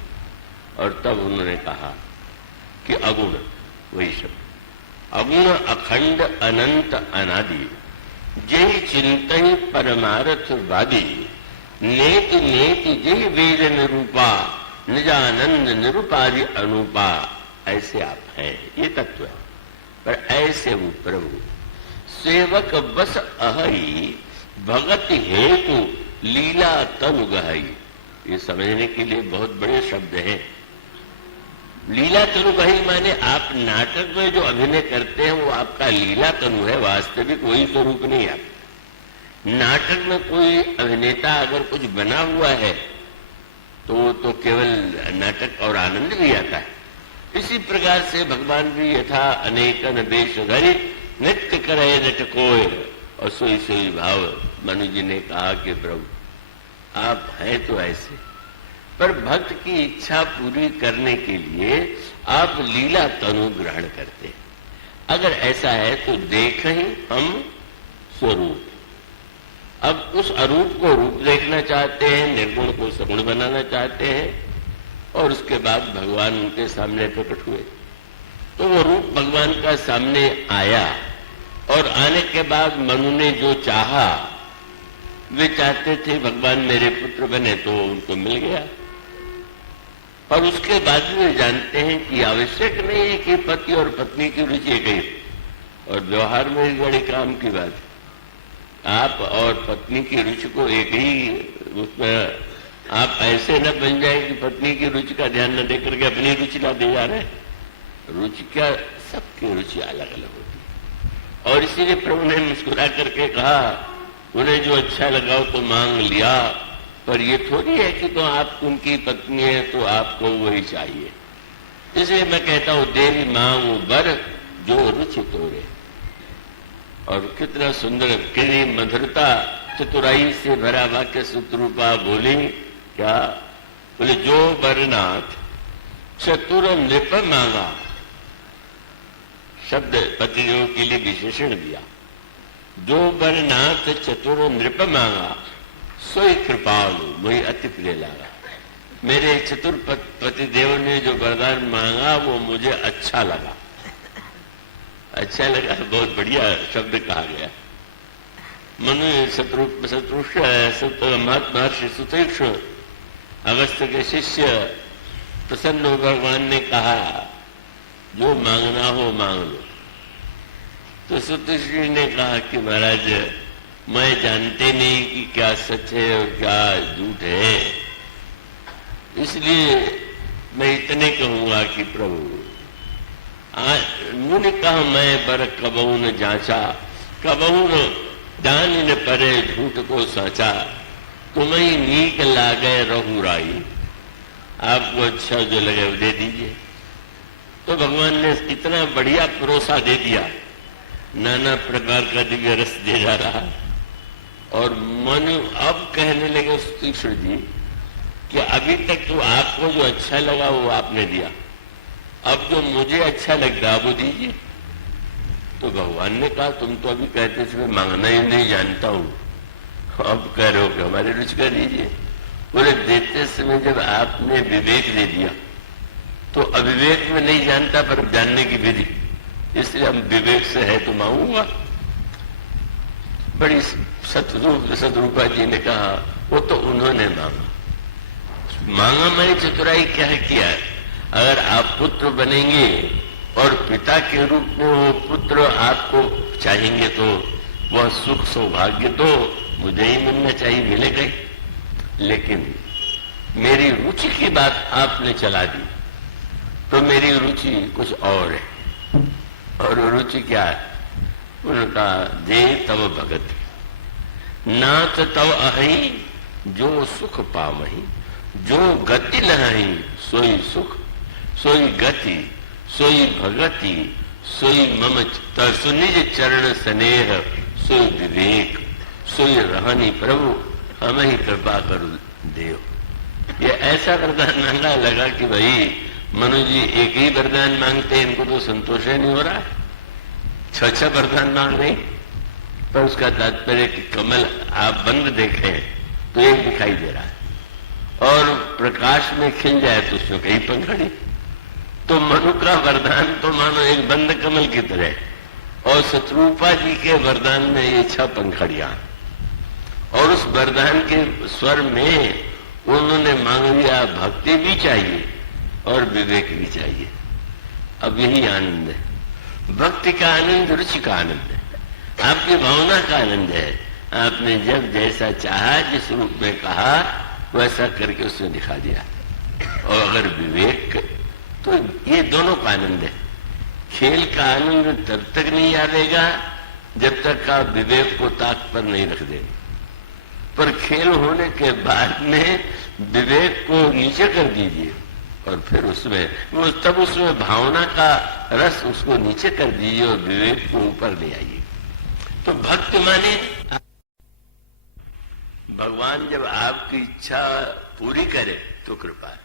और तब उन्होंने कहा कि अगुण, वही शब्द, अगुण अखंड अनंत अनादि जय चिंतन परमारथ वादी, नेति नेति जय वेद निरूपा निजानंद निरूपादि अनुपा। ऐसे आप हैं, ये तत्व है। पर ऐसे वो प्रभु सेवक बस अहई भगत हेतु लीला तनु गहई। ये समझने के लिए बहुत बड़े शब्द हैं। लीला तनु गहई माने आप नाटक में जो अभिनय करते हैं वो आपका लीला तनु है, वास्तविक वही स्वरूप नहीं है। नाटक में कोई अभिनेता अगर कुछ बना हुआ है तो केवल नाटक और आनंद भी आता है। इसी प्रकार से भगवान भी यथा अनेकन वेश धरि नित्य करे नटकोय, और सोई सोई भाव। मनु जी ने कहा कि प्रभु आप हैं तो ऐसे, पर भक्त की इच्छा पूरी करने के लिए आप लीला तनु ग्रहण करते हैं। अगर ऐसा है तो देखें हम स्वरूप। अब उस अरूप को रूप देखना चाहते हैं, निर्गुण को सगुण बनाना चाहते हैं, और उसके बाद भगवान उनके सामने प्रकट हुए। तो वो रूप भगवान का सामने आया, और आने के बाद मनु ने जो चाहा, वे चाहते थे भगवान मेरे पुत्र बने, तो उनको मिल गया। और उसके बाद वे जानते हैं कि आवश्यक नहीं है कि पति और पत्नी की रुचि एक ही, और व्यवहार में एक बड़े काम की बात है। आप और पत्नी की रुचि को एक ही, उसमें आप ऐसे न बन जाए कि पत्नी की रुचि का ध्यान न देकर के अपनी रुचि ला दे जा रहे हैं। रुचि क्या, सबकी रुचि अलग अलग होती है। और इसीलिए प्रभु ने मुस्कुरा करके कहा, उन्हें जो अच्छा लगा तो मांग लिया, पर ये थोड़ी है कि तो आप उनकी पत्नी है तो आपको वही चाहिए। इसलिए मैं कहता हूं, देवी मांगो बर जो रुचि तोड़े। और कितना सुंदर, कितनी मधुरता, चतुराई से भरा वाक्य सुतरूपा बोली। क्या बोले? जो बरनाथ चतुर नृप मांगा, शब्द पतियों के लिए विशेषण दिया। जो बरनाथ चतुर नृप मांगा, सोई कृपालु मुझे अति प्रिय लगा। मेरे चतुर पतिदेव ने जो वरदान मांगा वो मुझे अच्छा लगा। अच्छा लगा, बहुत बढ़िया शब्द कहा गया। महर्षि सुतीक्ष्ण अगस्त्य के शिष्य प्रसन्न हो भगवान ने कहा, जो मांगना हो मांग लो। तो सुतीक्ष्ण ने कहा कि महाराज, मैं जानते नहीं कि क्या सच है और क्या झूठ है, इसलिए मैं इतने कहूंगा कि प्रभु, उन्होंने कहा मैं बर कबहू न जांचा, कबहू न दान न परे झूठ को साचा, तुम्हें नीक लागे रहू राई। आपको अच्छा जो लगे वो दे दीजिए। तो भगवान ने इतना बढ़िया परोसा दे दिया, नाना प्रकार का दिव्य रस दे जा रहा। और मनु अब कहने लगे तीक्ष्ण जी कि अभी तक तो आपको जो अच्छा लगा वो आपने दिया, अब जो मुझे अच्छा लग रहा वो दीजिए। तो भगवान ने कहा, तुम तो अभी कहते थे मैं मांगना ही नहीं जानता हूं, अब कह रहे हो कि हमारी रुचि कर दीजिए। बोले देते समय जब आपने विवेक दे दिया तो अविवेक में नहीं जानता पर जानने की विधि, इसलिए हम विवेक से है तो मांगूंगा। बड़ी सतरूपा जी ने कहा वो तो उन्होंने मांगा मैंने चतुराई क्या है किया है। अगर आप पुत्र बनेंगे और पिता के रूप में वो पुत्र आपको चाहेंगे तो वह सुख सौभाग्य तो मुझे ही मिलना चाहिए, मिलेगा ही। लेकिन मेरी रुचि की बात आपने चला दी तो मेरी रुचि कुछ और है। और रुचि क्या है? उन्होंने कहा दे तव भगत नाथ तव अहि जो सुख पावहि, जो गति लहहि सोई सुख, सोई गति, सोई भगति, सोई मम तरसु निज चरण स्नेह, सोई विवेक, सोई रहनी प्रभु हमें ही कृपा कर देव। ये ऐसा वरदान मांगा, लगा कि भाई मनु जी एक ही वरदान मांगते हैं, इनको तो संतोष ही नहीं हो रहा है, छह वरदान मांग रहे। पर उसका तात्पर्य कि कमल आप बंद देखें तो एक दिखाई दे रहा है और प्रकाश में खिल जाए तो उसमें कई पंखड़ी। तो मनु का वरदान तो मानो एक बंद कमल की तरह, और शत्रुपा जी के वरदान में ये 6 पंखड़ियां। और उस वरदान के स्वर में उन्होंने मांग लिया भक्ति भी चाहिए और विवेक भी चाहिए। अब यही आनंद है, भक्ति का आनंद, रुचि का आनंद है, आपकी भावना का आनंद है। आपने जब जैसा चाहा, जिस रूप में कहा वैसा करके उसने दिखा दिया। और अगर विवेक, तो ये दोनों का आनंद है। खेल का आनंद तब तक नहीं आएगा जब तक आप विवेक को ताक पर नहीं रख देंगे, पर खेल होने के बाद में विवेक को नीचे कर दीजिए और फिर उसमें तब उसमें भावना का रस उसको नीचे कर दीजिए और विवेक को ऊपर ले आइए। तो भक्त माने भगवान जब आपकी इच्छा पूरी करे तो कृपा है,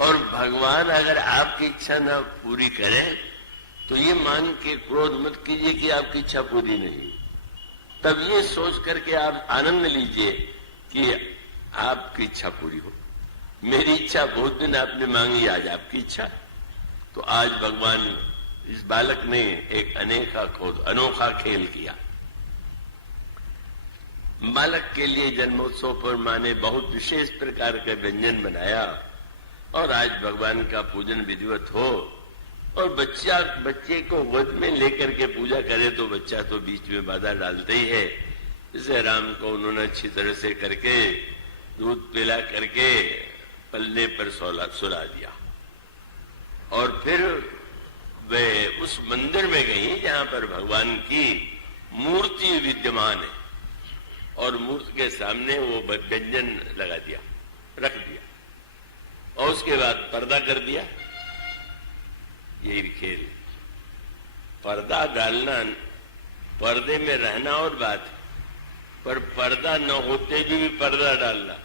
और भगवान अगर आपकी इच्छा ना पूरी करे तो ये मान के क्रोध मत कीजिए कि आपकी इच्छा पूरी नहीं। तब ये सोच करके आप आनंद लीजिए कि आपकी इच्छा पूरी हो। मेरी इच्छा बहुत दिन आपने मांगी, आज आपकी इच्छा, तो आज भगवान इस बालक ने एक अनोखा खेल किया। बालक के लिए जन्मोत्सव पर मां ने बहुत विशेष प्रकार का व्यंजन बनाया और आज भगवान का पूजन विधिवत हो और बच्चे को गोद में लेकर के पूजा करे तो बच्चा तो बीच में बाधा डालते ही है। इसे राम को उन्होंने अच्छी तरह से करके दूध पिला करके पल्ले पर सुला दिया और फिर वे उस मंदिर में गई जहां पर भगवान की मूर्ति विद्यमान है और मूर्ति के सामने वो व्यंजन लगा दिया, रख दिया और उसके बाद पर्दा कर दिया। यही खेल, पर्दा डालना, पर्दे में रहना और बात है, पर पर्दा न होते भी पर्दा डालना,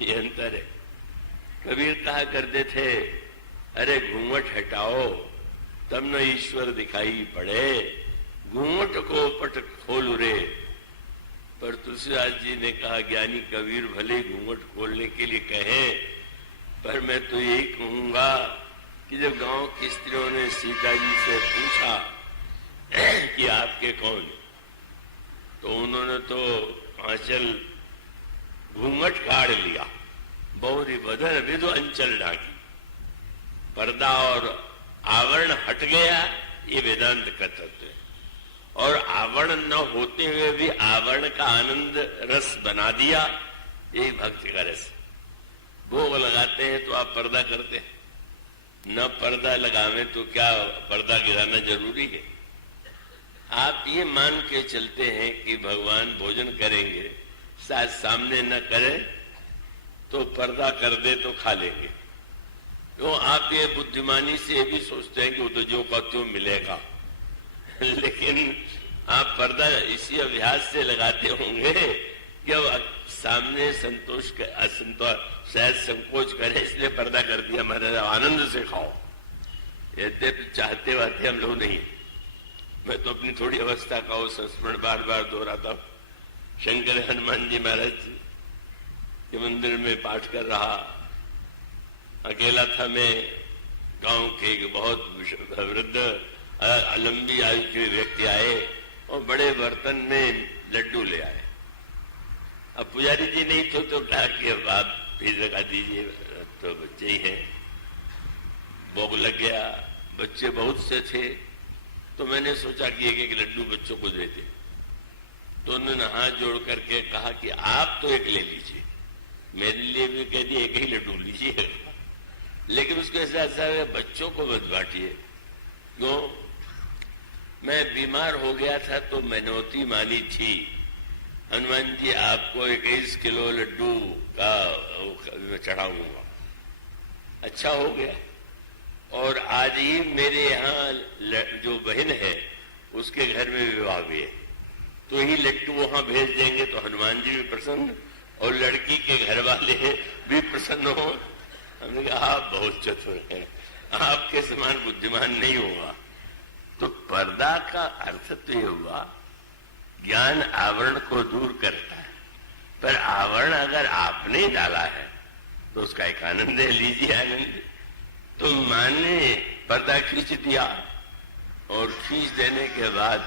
ये अंतर है। कबीर कहा करते थे, अरे घूंघट हटाओ तब न ईश्वर दिखाई पड़े, घूंघट को पट खोल रे। पर तुलसीदास जी ने कहा, ज्ञानी कबीर भले घूंघट खोलने के लिए कहें, पर मैं तो यही कहूंगा कि जब गांव की स्त्रियों ने सीता जी से पूछा कि आपके कौन, तो उन्होंने तो आंचल घूंघट काढ़ लिया, बहुरी बदन विधु अंचल ढाकी, पर्दा और आवरण हट गया। ये वेदांत का तत्व है। और आवरण न होते हुए भी आवरण का आनंद रस बना दिया, यही भक्ति का रस। भोग लगाते हैं तो आप पर्दा करते हैं, न पर्दा लगावे तो क्या पर्दा गिराना जरूरी है? आप ये मान के चलते हैं कि भगवान भोजन करेंगे, शायद सामने न करे तो पर्दा कर दे तो खा लेंगे। तो आप ये बुद्धिमानी से भी सोचते हैं कि वो तो जो का त्यों मिलेगा लेकिन आप पर्दा इसी अभ्यास से लगाते होंगे कि अब सामने संतोष असंतोष शायद संकोच करे, इसलिए पर्दा कर दिया, महाराज आनंद से खाओ। यद्यपि चाहते वाते हम लोग नहीं। मैं तो अपनी थोड़ी अवस्था का वो संस्मरण बार बार दोहराता हूं। शंकर हनुमान जी महाराज कि मंदिर में पाठ कर रहा। अकेला था मैं। गांव के एक बहुत वृद्ध लंबी आयु के व्यक्ति आए और बड़े बर्तन में लड्डू ले आए। अब पुजारी जी नहीं तो कहा कि अब आप भी लगा दीजिए, तो बच्चे ही हैं। भोग लग गया। बच्चे बहुत से थे, तो मैंने सोचा कि एक एक लड्डू बच्चों को दे दे। तो उन्होंने हाथ जोड़ करके कहा कि आप तो एक ले लीजिए, मेरे लिए भी कह दिया एक ही लड्डू लीजिए, लेकिन उसको ऐसा बच्चों को मत बांटिए। क्यों? मैं बीमार हो गया था तो मनौती मानी थी, हनुमान जी आपको 21 किलो लड्डू का चढ़ाऊंगा। अच्छा हो गया। और आज ही मेरे यहाँ जो बहन है उसके घर में विवाह भी है, तो ही लड्डू वहां भेज देंगे तो हनुमान जी भी प्रसन्न और लड़की के घर वाले भी प्रसन्न हो। हमने कहा आप बहुत चतुर हैं, आपके समान बुद्धिमान नहीं होगा। तो पर्दा का अर्थ तो ये हुआ, ज्ञान आवरण को दूर करता है, पर आवरण अगर आपने डाला है तो उसका एक आनंद है, लीजिए आनंद। तो माँ ने पर्दा खींच दिया और खींच देने के बाद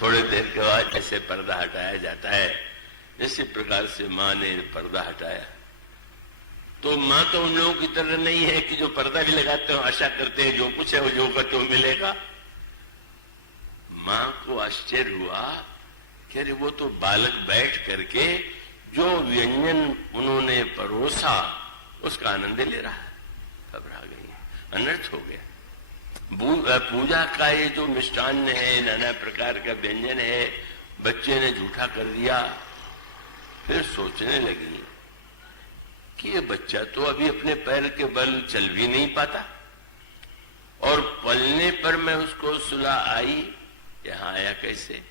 थोड़े देर के बाद जैसे पर्दा हटाया जाता है, इसी प्रकार से माँ ने पर्दा हटाया। तो माँ तो उन लोगों की तरह नहीं है कि जो पर्दा भी लगाते हो आशा करते हैं जो कुछ है वो जो करते हो मिलेगा। माँ को आश्चर्य हुआ कि अरे वो तो बालक बैठ करके जो व्यंजन उन्होंने परोसा उसका आनंद ले रहा है। घबरा गई, अनर्थ हो गया। पूजा का ये जो मिष्टान्न है, नाना प्रकार का व्यंजन है, बच्चे ने झूठा कर दिया। फिर सोचने लगी कि ये बच्चा तो अभी अपने पैर के बल चल भी नहीं पाता, और पलने पर मैं उसको सुला आई, यहां आया कैसे,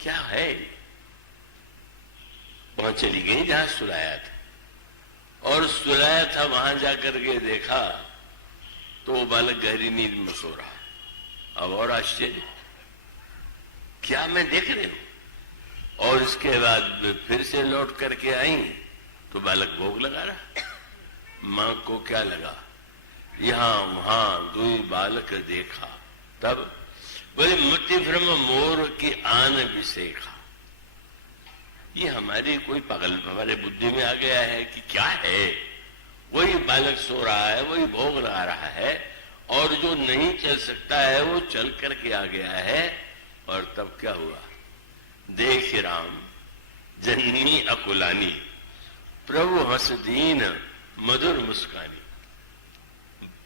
क्या है? वहां चली गई जहां सुलाया था, और सुलाया था वहां जाकर के देखा तो वो बालक गहरी नींद में सो रहा है। अब और आश्चर्य, क्या मैं देख रही हूं? और इसके बाद फिर से लौट करके आई तो बालक भोग लगा रहा। मां को क्या लगा, यहां वहां दुई बालक देखा, तब बोले मति भ्रम मोर की आन विसेखा। ये हमारी कोई पागल हमारे बुद्धि में आ गया है कि क्या है, वही बालक सो रहा है, वही भोग लगा रहा है, और जो नहीं चल सकता है वो चल करके आ गया है। और तब क्या हुआ, देख राम जननी अकुलानी प्रभु हंस दीन मधुर मुस्कानी।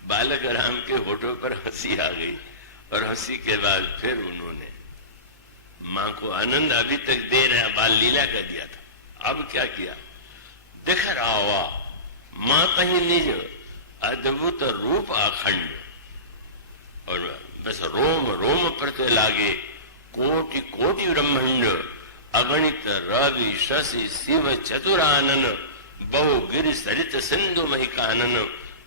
बालक राम के होठों पर हंसी आ गई, और हंसी के बाद फिर उन्होंने मां को आनंद अभी तक दे रहा बाल लीला कर दिया था, अब क्या किया, दिख रहा हुआ माता ही निज अद्भुत रूप अखंड, और बस रोम रोम प्रत्ये लागे कोटि कोटि ब्रह्मांड, अगणित रवि शशि शिव चतुरानन, बहु गिरि सरित सिंधु मही कानन,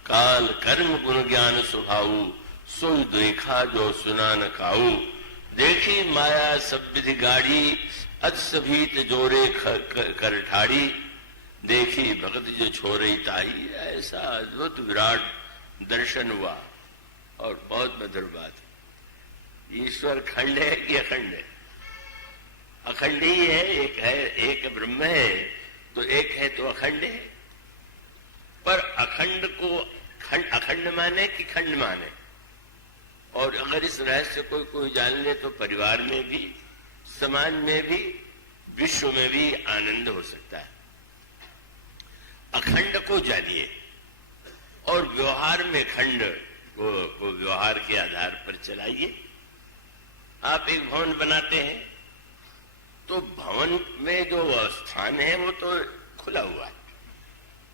काल कर्म गुण ज्ञान स्वभाऊ, सोई देखा जो सुना न खाऊ, देखी माया सब विधि गाड़ी, अत्सभीत जोरे कर ठाड़ी, देखी भगत जो छोरे ताई। ऐसा अद्भुत विराट दर्शन हुआ। और बहुत मधुर बात, ईश्वर खंड है कि अखंड है? अखंड ही है, एक है, एक ब्रह्म है, तो एक है तो अखंड है। पर अखंड को अखंड माने कि खंड माने? और अगर इस रहस्य को कोई जान ले तो परिवार में भी, समाज में भी, विश्व में भी आनंद हो सकता है। अखंड को जानिए और व्यवहार में खंड को व्यवहार के आधार पर चलाइए। आप एक भवन बनाते हैं तो भवन में जो स्थान है वो तो खुला हुआ है,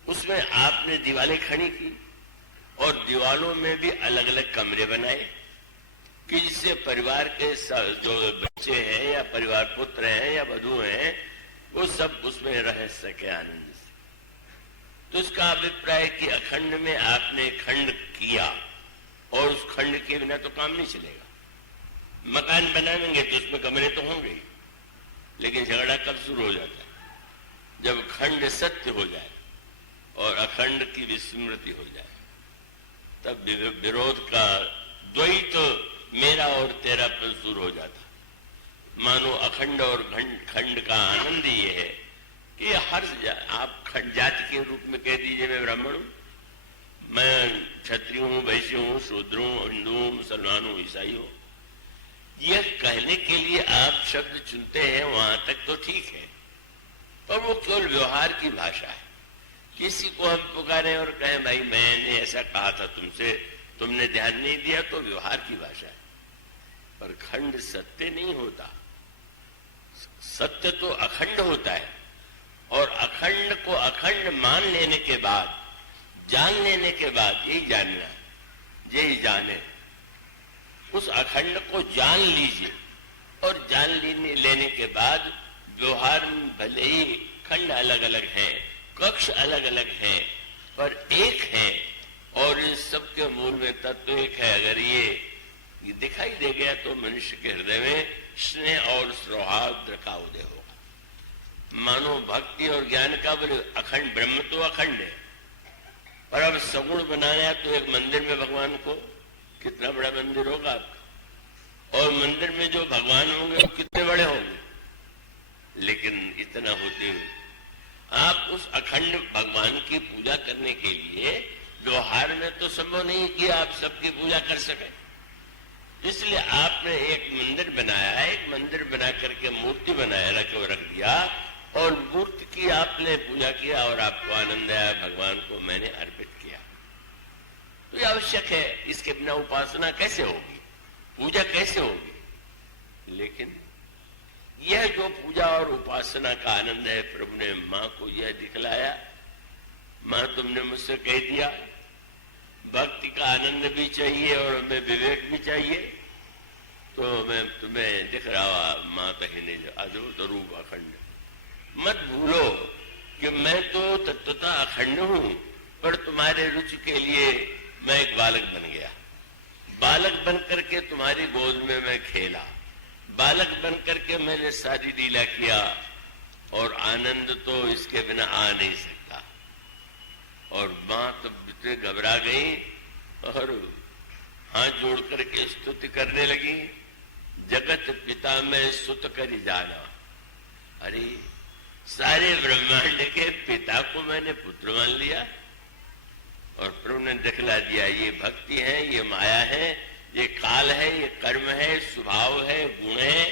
उसमें आपने दीवारें खड़ी की और दीवारों में भी अलग अलग कमरे बनाए कि जिससे परिवार के जो बच्चे हैं या परिवार पुत्र हैं या वधू हैं वो सब उसमें रह सके आनंद से। तो इसका अभिप्राय कि अखंड में आपने खंड किया, और उस खंड के बिना तो काम नहीं चलेगा। मकान बनाएंगे तो उसमें कमरे तो होंगे ही, लेकिन झगड़ा कब शुरू हो जाता है? जब खंड सत्य हो जाए और अखंड की विस्मृति हो जाए, तब विरोध का द्वैत मेरा और तेरा पर शुरू हो जाता। मानो अखंड और खंड का आनंद ये है कि हर आप खंड जाति के रूप में कह दीजिए मैं ब्राह्मण हूं, मैं क्षत्रिय हूं, वैश्य हूं, शूद्र हूं, हिंदू हूं, मुसलमान हूं, ईसाई हूं, यह कहने के लिए आप शब्द चुनते हैं, वहां तक तो ठीक है, पर वो केवल व्यवहार की भाषा है। किसी को हम पुकारें और कहें भाई मैंने ऐसा कहा था तुमसे, तुमने ध्यान नहीं दिया, तो व्यवहार की भाषा है, पर खंड सत्य नहीं होता। सत्य तो अखंड होता है, और अखंड को अखंड मान लेने के बाद, जान लेने के बाद, यही जानना, यही जाने, उस अखंड को जान लीजिए, और जान लेने के बाद व्यवहार में भले ही खंड अलग अलग हैं, कक्ष अलग अलग हैं, पर एक है, और इन सबके मूल में तत्व एक है। अगर ये दिखाई दे गया तो मनुष्य के हृदय में स्नेह और सौहार्द का उदय होगा। मानो भक्ति और ज्ञान का बोले अखंड, ब्रह्म तो अखंड है, पर अब सगुण बनाना है तो एक मंदिर में भगवान को, कितना बड़ा मंदिर होगा आपका, और मंदिर में जो भगवान होंगे वो कितने बड़े होंगे, लेकिन इतना होते हुए आप उस अखंड भगवान की पूजा करने के लिए व्यवहार में तो संभव नहीं कि आप सबकी पूजा कर सकें। इसलिए आपने एक मंदिर बनाया, एक मंदिर बना करके मूर्ति बनाया, रख दिया, और मूर्ति की आपने पूजा किया और आपको आनंद आया, भगवान को मैंने अर्पित किया। तो ये आवश्यक है, इसके बिना उपासना कैसे होगी, पूजा कैसे होगी। लेकिन यह जो पूजा और उपासना का आनंद है, प्रभु ने मां को यह दिखलाया। मां तुमने मुझसे कह दिया भक्ति का आनंद भी चाहिए और हमें विवेक भी चाहिए, तो मैं तुम्हें दिख रहा मां कहने आजो तो रूप अखंड। मत भूलो कि मैं तो तत्वता अखंड हूं, पर तुम्हारे रुचि के लिए मैं एक बालक बन गया। बालक बन करके तुम्हारी गोद में मैं खेला, बालक बन करके मैंने सारी लीला किया, और आनंद तो इसके बिना आ नहीं सकता। और मां तो घबरा गई और हाथ जोड़ करके स्तुति करने लगी, जगत पिता में सुत करी जाना। अरे सारे ब्रह्मांड के पिता को मैंने पुत्र मान लिया, और प्रभु ने दिखला दिया ये भक्ति है, ये माया है, ये काल है, ये कर्म है, स्वभाव है, गुण है,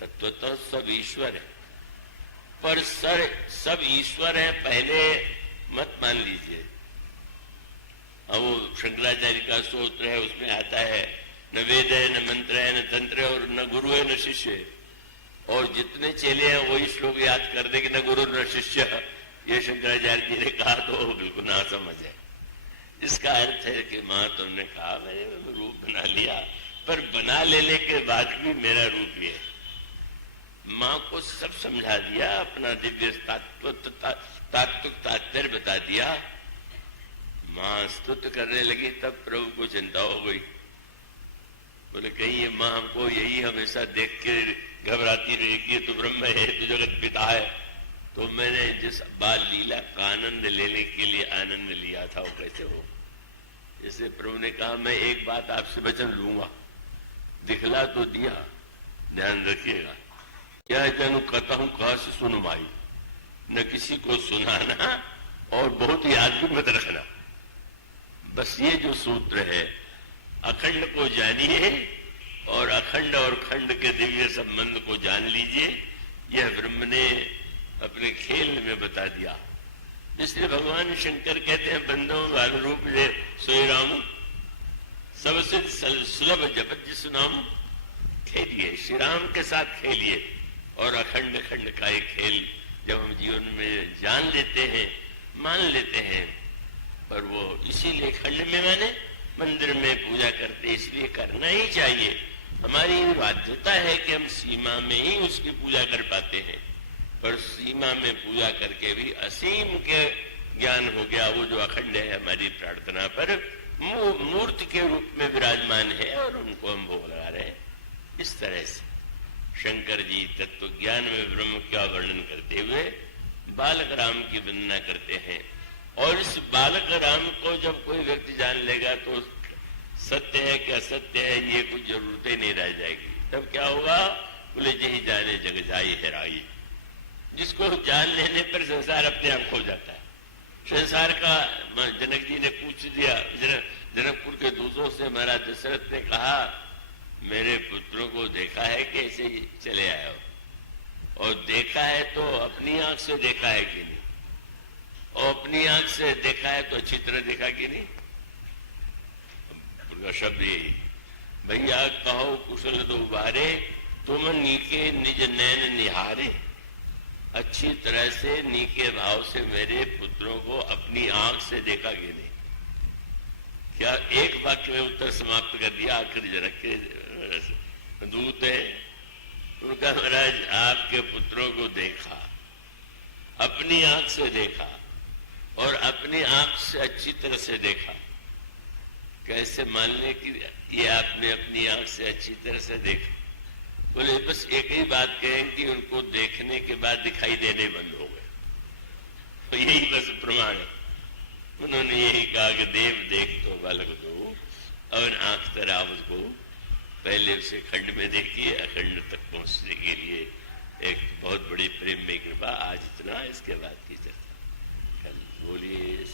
तत्व तो सब ईश्वर है, पर सब ईश्वर है पहले मत मान लीजिए। अब वो शंकराचार्य का सूत्र है, उसमें आता है न वेद है, न मंत्र है, न तंत्र है, और न गुरु है, न शिष्य है। और जितने चेले हैं वही श्लोक याद कर दे कि न गुरु न शिष्य, ये शंकराचार्य जी ने कहा तो बिल्कुल ना समझ है। इसका अर्थ है कि मां तुमने कहा मैंने रूप बना लिया, पर बना लेने के बाद भी मेरा रूप ये है। मां को सब समझा दिया, अपना दिव्य तात्पर्य बता दिया। मां स्तुति करने लगी, तब प्रभु को चिंता हो गई। बोले कहीं ये मां हमको यही हमेशा देख के घबराती रहेगी, तो ब्रह्म है, तो जगत पिता है, तो मैंने जिस बाल लीला का आनंद लेने के लिए आनंद लिया था वो कैसे हो। जैसे प्रभु ने कहा मैं एक बात आपसे वचन लूंगा, दिखला तो दिया, ध्यान रखिएगा, यह जनु कतहु कहा से सुन माई, न किसी को सुनाना और बहुत याद भी मत रखना। बस ये जो सूत्र है, अखंड को जानिए और अखंड और खंड के दिव्य संबंध को जान लीजिए। यह ब्रह्म ने अपने खेल में बता दिया। इसलिए भगवान शंकर कहते हैं बंदों वाल रूप ले सोई राम, सबसे सुलभ जपत जिस नाम। खेलिए, श्री राम के साथ खेलिए, और अखंड खंड का एक खेल जब हम जीवन में जान लेते हैं, मान लेते हैं, पर वो इसीलिए खंड में माने मंदिर में पूजा करते, इसलिए करना ही चाहिए। हमारी बाध्यता है कि हम सीमा में ही उसकी पूजा कर पाते हैं, पर सीमा में पूजा करके भी असीम के ज्ञान हो गया। वो जो अखंड है हमारी प्रार्थना पर मूर्ति के रूप में विराजमान है, और उनको हम भोग लगा रहे हैं। इस तरह से शंकर जी तत्व ज्ञान में ब्रह्म का वर्णन करते हुए बालक राम की वंदना करते हैं। और इस बालक राम को जब कोई व्यक्ति जान लेगा तो सत्य है कि असत्य है ये कुछ जरूरत ही नहीं रह जाएगी। तब क्या होगा? बोले जही जाने जग जाई हेराई। जिसको जान लेने पर संसार अपने आप खो जाता है। संसार का जनक जी ने पूछ दिया, जनकपुर के दूतों से महाराज दशरथ ने कहा मेरे पुत्रों को देखा है कि ऐसे ही चले आए हो? और देखा है तो अपनी आंख से देखा है कि नहीं? और अपनी आंख से देखा है तो अच्छी तरह देखा कि नहीं? उनका शब्द यही, भैया कहो कुशल दो बारे तुम नीके निज नैन निहारे। अच्छी तरह से नीके भाव से मेरे पुत्रों को अपनी आंख से देखा कि नहीं? क्या एक वाक्य में उत्तर समाप्त कर दिया। आखिर जनक के दूत है, उनका महाराज आपके पुत्रों को देखा, अपनी आंख से देखा और अपनी आंख से अच्छी तरह से देखा। कैसे मान ले कि ये आपने अपनी आंख से अच्छी तरह से देखा? बोले बस एक ही बात कहें कि उनको देखने के बाद दिखाई देने बंद हो गए, तो यही बस प्रमाण है। उन्होंने यही कहा कि देव देख तो बालक दो और आंख तरह उसको पहले उसे खंड में देखिए, अखंड तक पहुंचने के लिए एक बहुत बड़ी प्रेम में कृपा। आज इतना, इसके बाद की चर्चा कल। बोलिए।